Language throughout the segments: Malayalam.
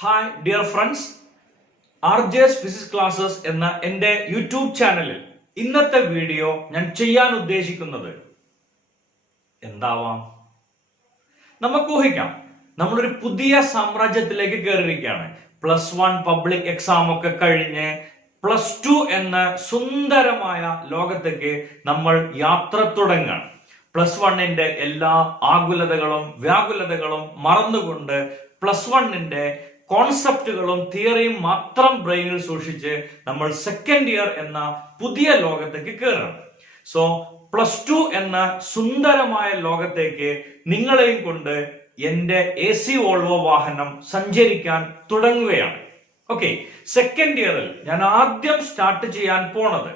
Hi dear friends, RJ's physics classes എന്ന എൻ്റെ യൂട്യൂബ് ചാനലിൽ ഇന്നത്തെ വീഡിയോ ഞാൻ ചെയ്യാൻ ഉദ്ദേശിക്കുന്നത് എന്താവാം? നമുക്ക് ഊഹിക്കാം, നമ്മളൊരു പുതിയ സാമ്രാജ്യത്തിലേക്ക് കയറിയിരിക്കുകയാണ്. +1 പബ്ലിക് എക്സാം ഒക്കെ കഴിഞ്ഞ് +2 എന്ന സുന്ദരമായ ലോകത്തേക്ക് നമ്മൾ യാത്ര തുടങ്ങുകയാണ്. +1ന്റെ എല്ലാ ആകുലതകളും വ്യാകുലതകളും മറന്നുകൊണ്ട് +1ന്റെ കോൺസെപ്റ്റുകളും തിയറിയും മാത്രം ബ്രെയിനിൽ സൂക്ഷിച്ച് നമ്മൾ സെക്കൻഡ് ഇയർ എന്ന പുതിയ ലോകത്തേക്ക് കയറണം. സോ +2 എന്ന സുന്ദരമായ ലോകത്തേക്ക് നിങ്ങളെയും കൊണ്ട് എന്റെ AC വോൾവോ വാഹനം സഞ്ചരിക്കാൻ തുടങ്ങുകയാണ്. ഓക്കെ, സെക്കൻഡ് ഇയറിൽ ഞാൻ ആദ്യം സ്റ്റാർട്ട് ചെയ്യാൻ പോണത്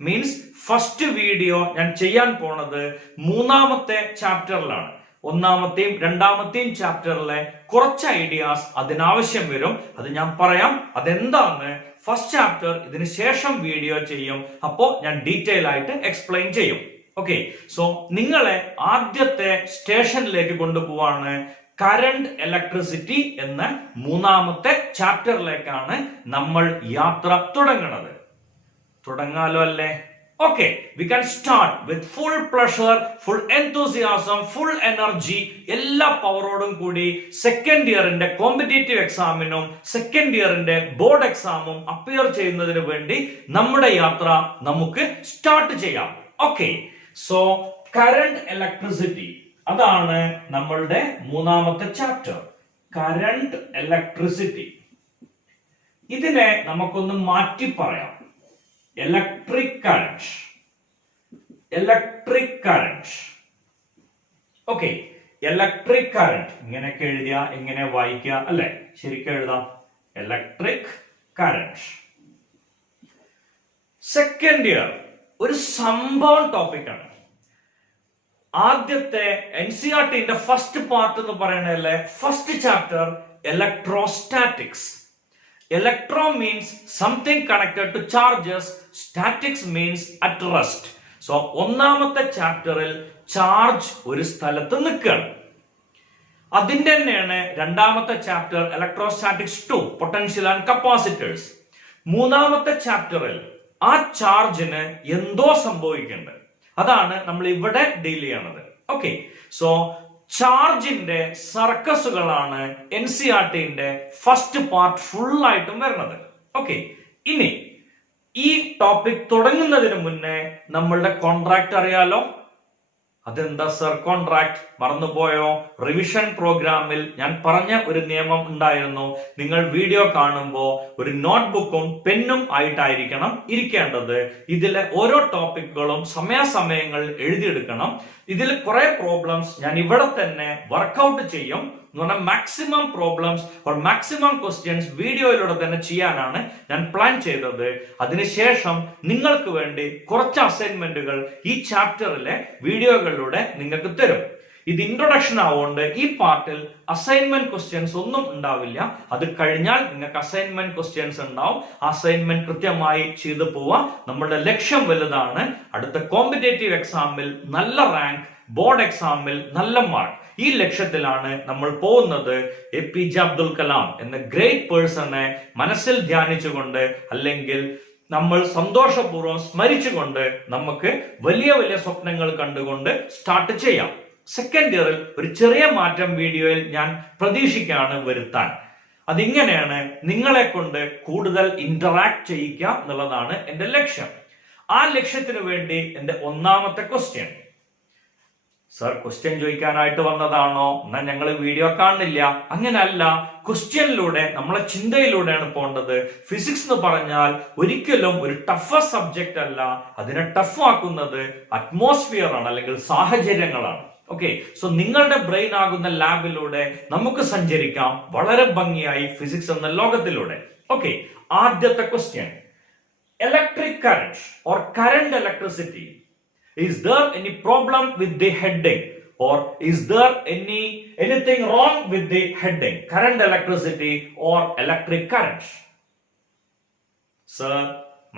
മീൻസ് ഫസ്റ്റ് വീഡിയോ ഞാൻ ചെയ്യാൻ പോണത് 3ാമത്തെ ചാപ്റ്ററിലാണ്. 1ാമത്തെയും 2ാമത്തെയും ചാപ്റ്ററിലെ കുറച്ച് ഐഡിയാസ് അതിനാവശ്യം വരും. അത് ഞാൻ പറയാം അതെന്താന്ന് ഫസ്റ്റ് ചാപ്റ്റർ ഇതിന് ശേഷം വീഡിയോ ചെയ്യും. അപ്പോ ഞാൻ ഡീറ്റെയിൽ ആയിട്ട് എക്സ്പ്ലെയിൻ ചെയ്യും. ഓക്കെ, സോ നിങ്ങളെ ആദ്യത്തെ സ്റ്റേഷനിലേക്ക് കൊണ്ടുപോവാണ്. കറന്റ് ഇലക്ട്രിസിറ്റി എന്ന 3ാമത്തെ ചാപ്റ്ററിലേക്കാണ് നമ്മൾ യാത്ര തുടങ്ങുന്നത്. തുടങ്ങാലോ അല്ലേ? Okay, we can start with full pleasure, full enthusiasm, full energy, എല്ലാ പവറോടും കൂടി സെക്കൻഡ് ഇയറിന്റെ കോമ്പറ്റേറ്റീവ് എക്സാമിനും സെക്കൻഡ് ഇയറിന്റെ ബോർഡ് എക്സാമും അപ്പിയർ ചെയ്യുന്നതിന് വേണ്ടി നമ്മുടെ യാത്ര നമുക്ക് സ്റ്റാർട്ട് ചെയ്യാം. ഓക്കെ, സോ കറന്റ് ഇലക്ട്രിസിറ്റി അതാണ് നമ്മളുടെ 3ാമത്തെ ചാപ്റ്റർ, കറന്റ് ഇലക്ട്രിസിറ്റി. ഇതിനെ നമുക്കൊന്ന് മാറ്റി പറയാം. Electric current, electric current. Okay, electric current ഇങ്ങനെയൊക്കെ എഴുതിയ എങ്ങനെ വായിക്കുക അല്ലെ? ശരിക്കും എഴുതാം, ഇലക്ട്രിക് കറന്റ്. സെക്കൻഡ് ഇയർ ഒരു സംഭവം ടോപ്പിക്കാണ്. ആദ്യത്തെ NCERTന്റെ ഫസ്റ്റ് പാർട്ട് എന്ന് പറയുന്നതല്ലേ first chapter electrostatics. Electro means something connected to charges. Statics means at rest. So 1ാമത്തെ ചാപ്റ്ററിൽ ചാർജ് ഒരു സ്ഥലത്ത് നിൽക്കുകയാണ്. അതിന്റെ തന്നെയാണ് 2ാമത്തെ chapter electrostatics 2 potential and capacitors. 3ാമത്തെ ചാപ്റ്ററിൽ ആ ചാർജിന് എന്തോ സംഭവിക്കുന്നുണ്ട്. അതാണ് നമ്മൾ ഇവിടെ ഡീൽ ചെയ്യണത്. ഓക്കെ, സോ ചാർജിന്റെ സർക്കസുകളാണ് NCERTന്റെ ഫസ്റ്റ് പാർട്ട് ഫുൾ ആയിട്ടും വരുന്നത്. ഓക്കെ, ഇനി ഈ ടോപ്പിക് തുടങ്ങുന്നതിന് മുന്നേ നമ്മളുടെ കോൺട്രാക്ട് അറിയാലോ. അതെന്താ സർ കോൺട്രാക്ട്? മറന്നുപോയോ? റിവിഷൻ പ്രോഗ്രാമിൽ ഞാൻ പറഞ്ഞ ഒരു നിയമം ഉണ്ടായിരുന്നു. നിങ്ങൾ വീഡിയോ കാണുമ്പോൾ ഒരു നോട്ട്ബുക്കും പെന്നും ആയിട്ടായിരിക്കണം ഇരിക്കേണ്ടത്. ഇതിലെ ഓരോ ടോപ്പിക്കുകളും സമയാസമയങ്ങളിൽ എഴുതിയെടുക്കണം. ഇതിൽ കുറെ പ്രോബ്ലംസ് ഞാൻ ഇവിടെ തന്നെ വർക്ക്ഔട്ട് ചെയ്യും. Maximum problems or maximum questions വീഡിയോയിലൂടെ തന്നെ ചെയ്യാനാണ് ഞാൻ പ്ലാൻ ചെയ്തത്. അതിനുശേഷം നിങ്ങൾക്ക് വേണ്ടി കുറച്ച് അസൈൻമെന്റുകൾ ഈ ചാപ്റ്ററിലെ വീഡിയോകളിലൂടെ നിങ്ങൾക്ക് തരും. ഇത് ഇൻട്രൊഡക്ഷൻ ആവുകൊണ്ട് ഈ പാർട്ടിൽ അസൈൻമെന്റ് ക്വസ്റ്റ്യൻസ് ഒന്നും ഉണ്ടാവില്ല. അത് കഴിഞ്ഞാൽ നിങ്ങൾക്ക് അസൈൻമെന്റ് ക്വസ്റ്റ്യൻസ് ഉണ്ടാവും. അസൈൻമെന്റ് കൃത്യമായി ചെയ്തു പോവാ. നമ്മുടെ ലക്ഷ്യം വലുതാണ്. അടുത്ത കോമ്പറ്റേറ്റീവ് എക്സാമിൽ നല്ല റാങ്ക്, ബോർഡ് എക്സാമിൽ നല്ല മാർക്ക്. ഈ ലക്ഷ്യത്തിലാണ് നമ്മൾ പോകുന്നത്. APJ അബ്ദുൽ കലാം എന്ന ഗ്രേറ്റ് പേഴ്സണെ മനസ്സിൽ ധ്യാനിച്ചുകൊണ്ട് അല്ലെങ്കിൽ നമ്മൾ സന്തോഷപൂർവ്വം സ്മരിച്ചുകൊണ്ട് നമുക്ക് വലിയ വലിയ സ്വപ്നങ്ങൾ കണ്ടുകൊണ്ട് സ്റ്റാർട്ട് ചെയ്യാം. സെക്കൻഡ് ഇയറിൽ ഒരു ചെറിയ മാറ്റം വീഡിയോയിൽ ഞാൻ പ്രതീക്ഷിക്കുകയാണ് വരുത്താൻ. അതിങ്ങനെയാണ്, നിങ്ങളെ കൊണ്ട് കൂടുതൽ ഇന്ററാക്ട് ചെയ്യിക്കുക എന്നുള്ളതാണ് എന്റെ ലക്ഷ്യം. ആ ലക്ഷ്യത്തിന് വേണ്ടി എന്റെ 1ാമത്തെ ക്വസ്റ്റ്യൻ, സർ ക്വസ്റ്റ്യൻ ചോദിക്കാനായിട്ട് വന്നതാണോ? എന്നാൽ ഞങ്ങൾ വീഡിയോ കാണുന്നില്ല. അങ്ങനല്ല, ക്വസ്റ്റ്യനിലൂടെ നമ്മളെ ചിന്തയിലൂടെയാണ് പോകേണ്ടത്. ഫിസിക്സ് എന്ന് പറഞ്ഞാൽ ഒരിക്കലും ഒരു ടഫ് സബ്ജക്റ്റ് അല്ല. അതിനെ ടഫ് ആക്കുന്നത് അറ്റ്മോസ്ഫിയർ ആണ്, അല്ലെങ്കിൽ സാഹചര്യങ്ങളാണ്. ഓക്കെ, സോ നിങ്ങളുടെ ബ്രെയിൻ ആകുന്ന ലാബിലൂടെ നമുക്ക് സഞ്ചരിക്കാം വളരെ ഭംഗിയായി ഫിസിക്സ് എന്ന ലോകത്തിലൂടെ. ഓക്കെ, ആദ്യത്തെ question, electric current or current electricity. Is there any problem with the heading, or is there anything wrong with the heading? Current electricity or electric current? Sir,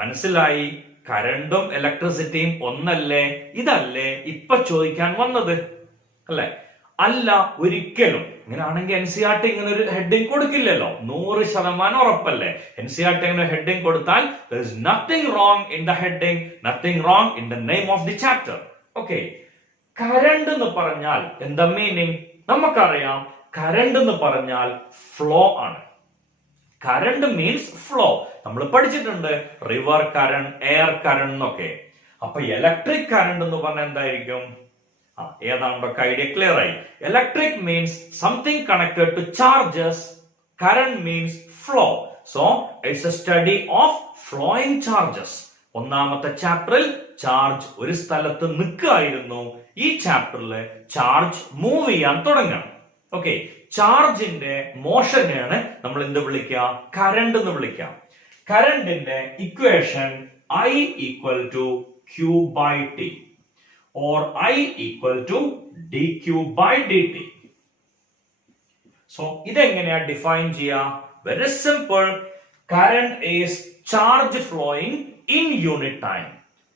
മനസ്സിലായി, കറണ്ടും ഇലക്ട്രിസിറ്റിയും ഒന്നല്ലേ? ഇതല്ലേ ഇപ്പൊ ചോദിക്കാൻ വന്നത് അല്ലെ? അല്ല, ഒരിക്കലും. ഇങ്ങനെയാണെങ്കിൽ NCERT ഇങ്ങനെ ഒരു ഹെഡിങ് കൊടുക്കില്ലല്ലോ. 100% ഉറപ്പല്ലേ? NCERT ഇങ്ങനെ ഹെഡിങ് കൊടുത്താൽ there is nothing wrong in the heading, nothing wrong in the name of the chapter. Okay. Current എന്ന് പറഞ്ഞാൽ എന്താ മീനിങ്? നമുക്കറിയാം, കറണ്ട് എന്ന് പറഞ്ഞാൽ ഫ്ലോ ആണ്. Current means flow. നമ്മൾ പഠിച്ചിട്ടുണ്ട് റിവർ കറണ്ട്, എയർ കറണ്ട് എന്നൊക്കെ. അപ്പൊ ഇലക്ട്രിക് കറണ്ട് എന്ന് പറഞ്ഞാൽ എന്തായിരിക്കും? ഏതാണ്ടൊക്കെ ഐഡിയ ക്ലിയർ ആയി. Electric means something connected to charges. Current means flow. So it's A study of flowing charges. ഒന്നാമത്തെ ചാപ്റ്ററിൽ ചാർജ് ഒരു സ്ഥലത്ത് നിൽക്കുകയായിരുന്നു. ഈ ചാപ്റ്ററിൽ ചാർജ് മൂവ് ചെയ്യാൻ തുടങ്ങണം. ഓക്കെ, ചാർജിന്റെ മോഷനെയാണ് നമ്മൾ എന്ത് വിളിക്കുക? കറണ്ട് എന്ന് വിളിക്കാം. കറണ്ടിന്റെ equation I equal to Q by T or I equal to dQ by dt. So ഇതെങ്ങനെയാ ഡിഫൈൻ ചെയ്യാ? Very simple. Current is charge flowing in unit time.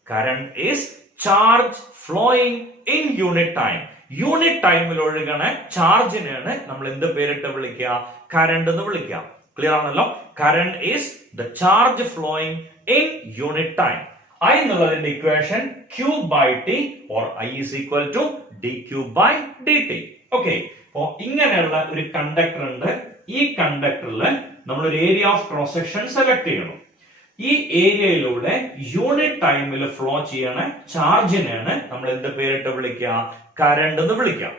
Current is charge flowing in unit time. Unit ടൈമിൽ ഒഴുകണ ചാർജിനെയാണ് നമ്മൾ എന്ത് പേരിട്ട് വിളിക്കുക? കറണ്ട് എന്ന് വിളിക്കുക. ക്ലിയർ ആണല്ലോ? Current is the charge flowing in unit time. I എന്നുള്ളതിന്റെ equation Q by T or I is equal to dQ by dt. Okay, അപ്പോ ഇങ്ങനെയുള്ള ഒരു കണ്ടക്ടർ ഉണ്ട്. ഈ കണ്ടക്ടറിൽ നമ്മൾ ഒരു area of cross section select ചെയ്യണം. ഈ ഏരിയയിലൂടെ യൂണിറ്റ് ടൈമിൽ ഫ്ലോ ചെയ്യണ ചാർജിനെയാണ് നമ്മൾ എന്ത് പേരിട്ട് വിളിക്കുക? കറണ്ട് എന്ന് വിളിക്കാം.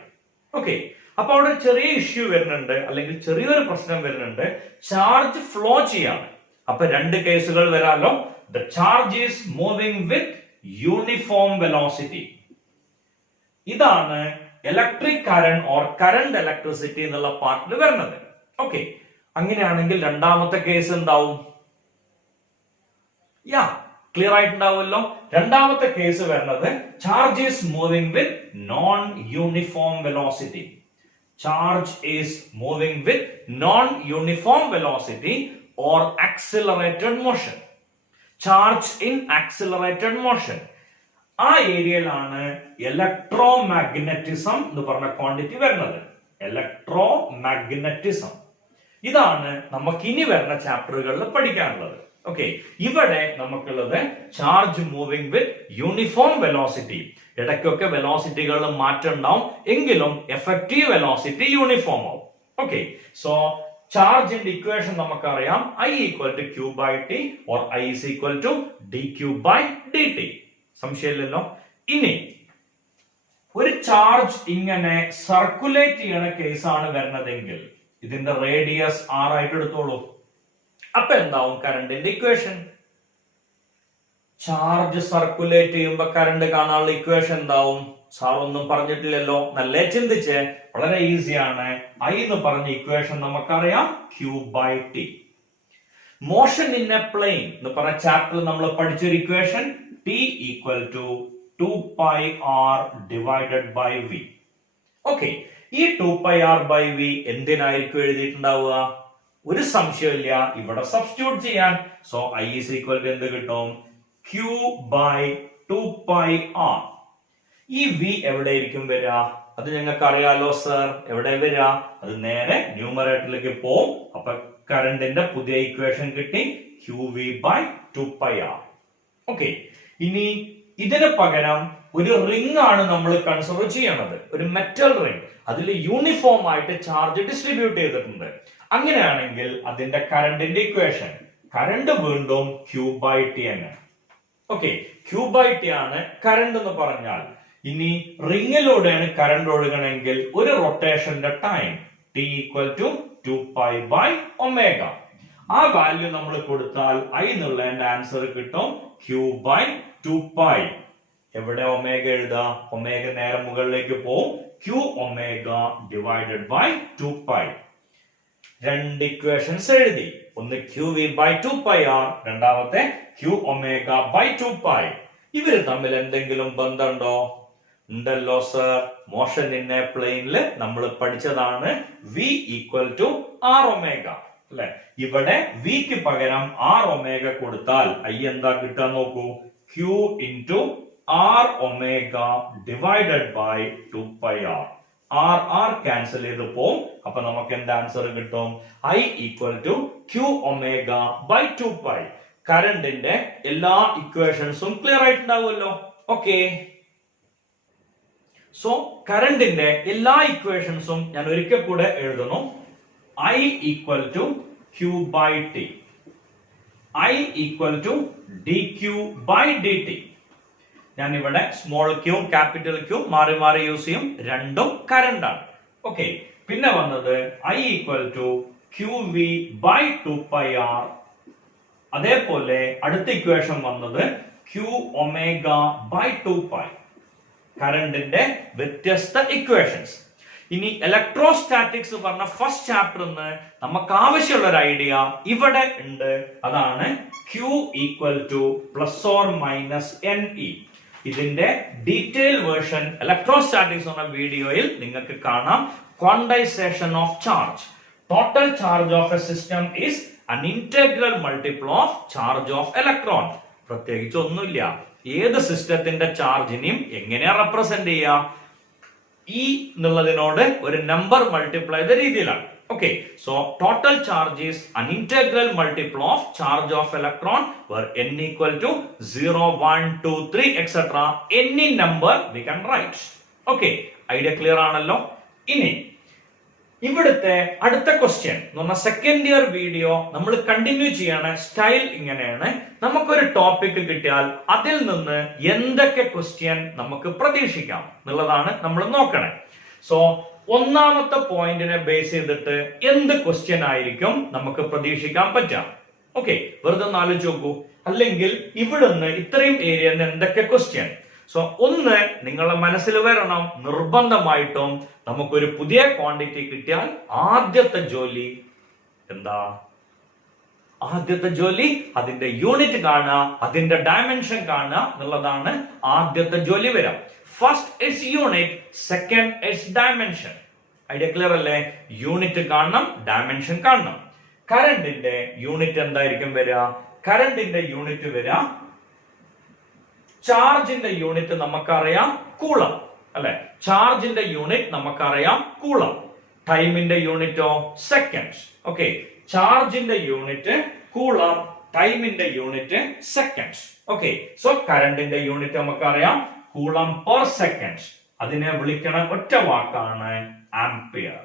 ഓക്കെ, അപ്പൊ അവിടെ ചെറിയ ഇഷ്യൂ വരുന്നുണ്ട്, അല്ലെങ്കിൽ ചെറിയൊരു പ്രശ്നം വരുന്നുണ്ട്. ചാർജ് ഫ്ലോ ചെയ്യാണ്. അപ്പൊ രണ്ട് കേസുകൾ വരാലോ. The charge is moving with uniform velocity. ഇതാണ് electric current or current electricity എന്നുള്ള പാർട്ടിൽ വരുന്നത്. ഓക്കെ, അങ്ങനെയാണെങ്കിൽ രണ്ടാമത്തെ കേസ് എന്താവും? ക്ലിയർ ആയിട്ടുണ്ടാവുമല്ലോ. രണ്ടാമത്തെ കേസ് വരുന്നത് charge is moving with non uniform velocity. Charge is moving with non uniform velocity or accelerated motion. Charge in accelerated motion. ആ ഏരിയയിലാണ് ഇലക്ട്രോ മാഗ്നറ്റിസം എന്ന് പറഞ്ഞ ക്വാണ്ടിറ്റി വരുന്നത്. ഇലക്ട്രോ മാഗ്നറ്റിസം ഇതാണ് നമുക്ക് ഇനി വരുന്ന ചാപ്റ്ററുകളിൽ പഠിക്കാനുള്ളത്. ഓക്കെ, ഇവിടെ നമുക്കുള്ളത് charge moving with uniform velocity. ഇടയ്ക്കൊക്കെ വെലോസിറ്റികളിൽ മാറ്റം ഉണ്ടാവും, എങ്കിലും എഫക്റ്റീവ് വെലോസിറ്റി യൂണിഫോം ആവും. ഓക്കെ, സോ ചാർജിന്റെ ഇക്വേഷൻ നമുക്കറിയാം. I equal to Q by T or I is equal to dQ by dt. സംശയമില്ലല്ലോ. ഇനി ഒരു ചാർജ് ഇങ്ങനെ സർക്കുലേറ്റ് ചെയ്യണ കേസാണ് വരുന്നതെങ്കിൽ ഇതിന്റെ റേഡിയസ് R ആയിട്ട് എടുത്തോളൂ. അപ്പൊ എന്താവും കറണ്ടിന്റെ ഇക്വേഷൻ? ചാർജ് സർക്കുലേറ്റ് ചെയ്യുമ്പോ കറണ്ട് കാണാനുള്ള ഇക്വേഷൻ എന്താവും? സാർ ഒന്നും പറഞ്ഞിട്ടില്ലല്ലോ, നല്ല ചിന്തിച്ച്. വളരെ ഈസിയാണ്. I എന്ന് പറഞ്ഞ ഇക്വേഷൻ നമുക്കറിയാം, Q by T. Motion in a plane എന്ന് പറഞ്ഞ ചാപ്റ്ററിൽ നമ്മൾ പഠിച്ചൊരു equation T equal to 2 pi r divided by v. Okay, ഈ 2 pi r by v എന്തിനായിരിക്കും എഴുതിയിട്ടുണ്ടാവുക? ഒരു സംശയമില്ല, ഇവിടെ സബ്സ്റ്റിറ്റ്യൂട്ട് ചെയ്യാൻ. So I is equal to എന്ത് കിട്ടും? Q by 2 pi r. ഈ v എവിടെയായിരിക്കും വരിക? അത് ഞങ്ങൾക്ക് അറിയാലോ സർ. എവിടെ വരിക? അത് നേരെ ന്യൂമറേറ്ററിലേക്ക് പോകും. അപ്പൊ കറണ്ടിന്റെ പുതിയ ഇക്വേഷൻ കിട്ടി, QV by 2 pi r. Okay, ഇനി ഇതിന് പകരം ഒരു റിംഗ് ആണ് നമ്മൾ കൺസിഡർ ചെയ്യണത്, ഒരു മെറ്റൽ റിംഗ്. അതിൽ യൂണിഫോം ആയിട്ട് ചാർജ് ഡിസ്ട്രിബ്യൂട്ട് ചെയ്തിട്ടുണ്ട്. അങ്ങനെയാണെങ്കിൽ അതിന്റെ കറണ്ടിന്റെ ഇക്വേഷൻ, കറണ്ട് വീണ്ടും Q by T ആണ്. ഓക്കെ, Q by T ആണ് കറണ്ട് എന്ന് പറഞ്ഞാൽ. ഇനി റിംഗിലൂടെയാണ് കറണ്ട് ഒഴുകണമെങ്കിൽ ഒരു റൊട്ടേഷന്റെ time T equal to 2 pi by omega. ആ വാല്യൂ നമ്മൾ കൊടുത്താൽ I എന്നുള്ള ആൻസർ കിട്ടും Q by 2 pi. എവിടെ ഒമേഗ എഴുതാ? ഒമേഗ നേരെ മുകളിലേക്ക് പോകും. Q omega divided by 2 pi. രണ്ട് ഇക്വേഷൻസ് എഴുതി. ഒന്ന് QV by 2 pi r, രണ്ടാമത്തെ Q omega by 2 pi. ഇവര് തമ്മിൽ എന്തെങ്കിലും ബന്ധമുണ്ടോ? ഉണ്ടല്ലോ സർ. മോഷൻ ഇൻ എ പ്ലെയിനില് നമ്മൾ പഠിച്ചതാണ് V equal to r omega. അല്ലെ, ഇവിടെ വിക്ക് പകരം r omega കൊടുത്താൽ I എന്താ കിട്ടാൻ നോക്കൂ? Q into r omega divided by 2 pi r. R cancel ചെയ്ത് പോവും. അപ്പൊ നമുക്ക് എന്ത് ആൻസർ കിട്ടും? I equal to Q omega by 2pi. കറണ്ടിന്റെ എല്ലാ ഇക്വേഷൻസും ക്ലിയർ ആയിട്ടുണ്ടാവുമല്ലോ. ഓക്കെ, സോ കറണ്ടിന്റെ എല്ലാ ഇക്വേഷൻസും ഞാൻ ഒരിക്കൽ കൂടെ എഴുതുന്നു. I equal to Q by T. I equal to dq by dt. ഞാൻ ഇവിടെ സ്മോൾ ക്യൂ ക്യാപിറ്റൽ ക്യൂ മാറി മാറി യൂസ് ചെയ്യും, രണ്ടും കറണ്ട് ആണ്. ഓക്കെ, പിന്നെ വന്നത് I equal to QV by 2πr. അതേപോലെ അടുത്ത ഇക്വേഷൻ വന്നത് Q omega by 2pi. കറണ്ടിന്റെ വ്യത്യസ്ത ഇക്വേഷൻസ്. ഇനി ഇലക്ട്രോസ്റ്റാറ്റിക്സ് പറഞ്ഞ ഫസ്റ്റ് ചാപ്റ്ററിന് നമുക്ക് ആവശ്യമുള്ള ഒരു ഐഡിയ ഇവിടെ ഉണ്ട്. അതാണ് Q equal to plus or minus NE. ഇതിന്റെ ഡീറ്റെയിൽ വേർഷൻ ഇലക്ട്രോസ്റ്റാറ്റിക്സ് എന്ന വീഡിയോയിൽ നിങ്ങൾക്ക് കാണാം. Quantisation of charge. Total charge of A system is an integral multiple of charge of electron. പ്രത്യേകിച്ച് ഒന്നുമില്ല, ഏത് സിസ്റ്റത്തിന്റെ ചാർജിനെയും എങ്ങനെയാ റെപ്രസെന്റ് ചെയ്യാ? E എന്നുള്ളതിനോട് ഒരു നമ്പർ മൾട്ടിപ്ലൈ ചെയ്ത രീതിയിലാണ്. Okay, so total charge is an integral multiple of charge of electron where n equal to 0, 1, 2, 3 etc. any number we can write. Okay, idea clear ആണല്ലോ. ഇനി ഇവിടുത്തെ അടുത്ത ക്വസ്റ്റ്യൻ എന്ന് പറഞ്ഞാൽ സെക്കൻഡ് ഇയർ വീഡിയോ നമ്മൾ കണ്ടിന്യൂ ചെയ്യാണ്. സ്റ്റൈൽ ഇങ്ങനെയാണ്: നമുക്കൊരു ടോപ്പിക് കിട്ടിയാൽ അതിൽ നിന്ന് എന്തൊക്കെ ക്വസ്റ്റ്യൻ നമുക്ക് പ്രതീക്ഷിക്കാം എന്നുള്ളതാണ് നമ്മൾ നോക്കണേ. സോ ഒന്നാമത്തെ പോയിന്റിനെ ബേസ് ചെയ്തിട്ട് എന്ത് ക്വസ്റ്റ്യൻ ആയിരിക്കും നമുക്ക് പ്രതീക്ഷിക്കാൻ പറ്റാം? ഓക്കെ, വെറുതെ ഒന്ന് ആലോചിച്ച് നോക്കൂ. അല്ലെങ്കിൽ ഇവിടുന്ന് ഇത്രയും ഏരിയയിൽ എന്തൊക്കെ ക്വസ്റ്റ്യൻ? സോ ഒന്ന് നിങ്ങളുടെ മനസ്സിൽ വരണം, നിർബന്ധമായിട്ടും നമുക്കൊരു പുതിയ ക്വാണ്ടിറ്റി കിട്ടിയാൽ ആദ്യത്തെ ജോലി എന്താ? ആദ്യത്തെ ജോലി അതിന്റെ യൂണിറ്റ് കാണുക, അതിന്റെ ഡയമെൻഷൻ കാണുക എന്നുള്ളതാണ് ആദ്യത്തെ ജോലി വരാം. First is unit, second is dimension. Idea clear അല്ലേ? യൂണിറ്റ് കാണണം, ഡയമെൻഷൻ കാണണം. കറണ്ടിന്റെ യൂണിറ്റ് എന്തായിരിക്കും വരിക? കറണ്ടിന്റെ യൂണിറ്റ് വരിക, ചാർജിന്റെ യൂണിറ്റ് നമുക്കറിയാം കൂളം അല്ലെ? ചാർജിന്റെ യൂണിറ്റ് നമുക്കറിയാം കൂളം. ടൈമിന്റെ യൂണിറ്റോ സെക്കൻഡ്സ്. ഓക്കെ, ചാർജിന്റെ യൂണിറ്റ് കൂളം, ടൈമിന്റെ യൂണിറ്റ് സെക്കൻഡ്സ്. ഓക്കെ, സോ കറണ്ടിന്റെ യൂണിറ്റ് നമുക്കറിയാം കൂളം പെർ സെക്കൻഡ്. അതിനെ വിളിക്കണ ഒറ്റ വാക്കാണ് ആംപിയർ.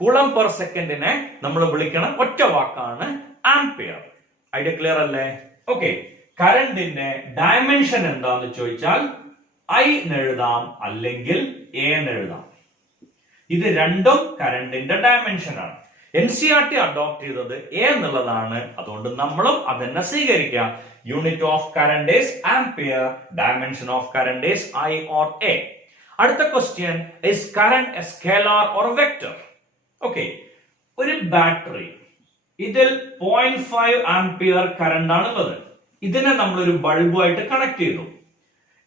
കൂളം പെർ സെക്കൻഡിനെ നമ്മൾ വിളിക്കണ ഒറ്റ വാക്കാണ് ആംപിയർ. ഐഡിയ ക്ലിയർ അല്ലേ? ഓക്കെ, കറണ്ടിന്റെ ഡയമെൻഷൻ എന്താന്ന് ചോദിച്ചാൽ I എഴുതാം അല്ലെങ്കിൽ A എഴുതാം. ഇത് രണ്ടും കറണ്ടിന്റെ ഡയമെൻഷൻ ആണ്. NCERT അഡോപ്റ്റ് ചെയ്തത് A എന്നുള്ളതാണ്, അതുകൊണ്ട് നമ്മളും അതന്നെ സ്വീകരിക്കാം. Unit of current is ampere, dimension of current is I or A. അടുത്ത question, is current A scalar or vector? Okay, ഒരു ബാറ്ററി, ഇതിൽ 0.5 ആംപിയർ കറണ്ട് ആണുള്ളത്. ഇതിനെ നമ്മൾ ഒരു ബൾബുമായിട്ട് കണക്ട് ചെയ്തു.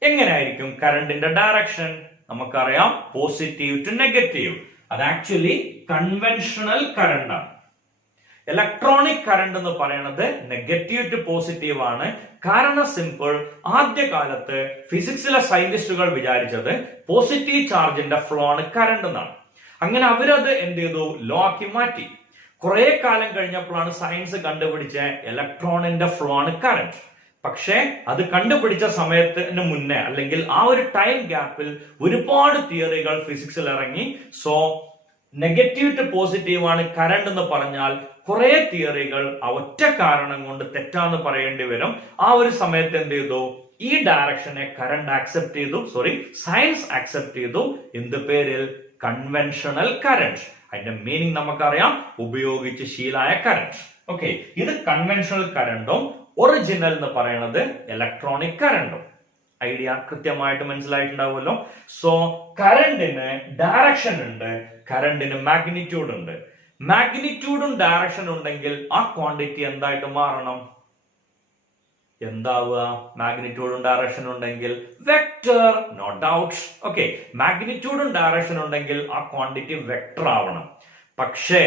എങ്ങനെയായിരിക്കും കറണ്ടിന്റെ ഡയറക്ഷൻ? നമുക്കറിയാം പോസിറ്റീവ് ടു നെഗറ്റീവ്. അത് ആക്ച്വലി കൺവെൻഷണൽ കറണ്ട് ആണ്. ഇലക്ട്രോണിക് കറണ്ട് എന്ന് പറയുന്നത് നെഗറ്റീവ് ടു പോസിറ്റീവ് ആണ്. കാരണം സിമ്പിൾ, ആദ്യകാലത്ത് ഫിസിക്സിലെ സയന്റിസ്റ്റുകൾ വിചാരിച്ചത് പോസിറ്റീവ് ചാർജിന്റെ ഫ്ലോ ആണ് കറണ്ട് എന്നാണ്. അങ്ങനെ അവരത് എന്ത് ചെയ്തു? ലോ ആക്കി മാറ്റി. കുറെ കാലം കഴിഞ്ഞപ്പോഴാണ് സയൻസ് കണ്ടുപിടിച്ച ഇലക്ട്രോണിന്റെ ഫ്ലോ ആണ് കറണ്ട്. പക്ഷേ അത് കണ്ടുപിടിച്ച സമയത്തിന് മുന്നേ അല്ലെങ്കിൽ ആ ഒരു ടൈം ഗ്യാപ്പിൽ ഒരുപാട് തിയറികൾ ഫിസിക്സിൽ ഇറങ്ങി. സോ നെഗറ്റീവ് ടു പോസിറ്റീവ് ആണ് കറണ്ട് എന്ന് പറഞ്ഞാൽ കുറെ തിയറികൾ ആ ഒറ്റ കാരണം കൊണ്ട് തെറ്റാന്ന് പറയേണ്ടി വരും. ആ ഒരു സമയത്ത് എന്ത് ചെയ്തു? ഈ ഡയറക്ഷനെ കറണ്ട് ആക്സെപ്റ്റ് ചെയ്തു, സയൻസ് ആക്സെപ്റ്റ് ചെയ്തു. എന്ത് പേരിൽ? Conventional current. അതിന്റെ മീനിങ് നമുക്കറിയാം, ഉപയോഗിച്ച് ശീലായ കറണ്ട്. ഓക്കെ, ഇത് കൺവെൻഷണൽ കറണ്ടും ഒറിജിനൽ എന്ന് പറയുന്നത് ഇലക്ട്രോണിക് കറണ്ടും. ഐഡിയ കൃത്യമായിട്ട് മനസ്സിലായിട്ടുണ്ടാവുമല്ലോ. സോ കറണ്ടിന് ഡയറക്ഷൻ ഉണ്ട്, കറണ്ടിന് മാഗ്നിറ്റ്യൂഡ് ഉണ്ട്. മാഗ്നിറ്റ്യൂഡും ഡയറക്ഷൻ ഉണ്ടെങ്കിൽ ആ ക്വാണ്ടിറ്റി എന്തായിട്ട് മാറണം? എന്താവുക? മാഗ്നിറ്റ്യൂഡും ഡയറക്ഷൻ ഉണ്ടെങ്കിൽ വെക്ടർ, നോ ഡൗട്ട്. ഓക്കെ, മാഗ്നിറ്റ്യൂഡും ഡയറക്ഷൻ ഉണ്ടെങ്കിൽ ആ ക്വാണ്ടിറ്റി വെക്ടർ ആവണം. പക്ഷേ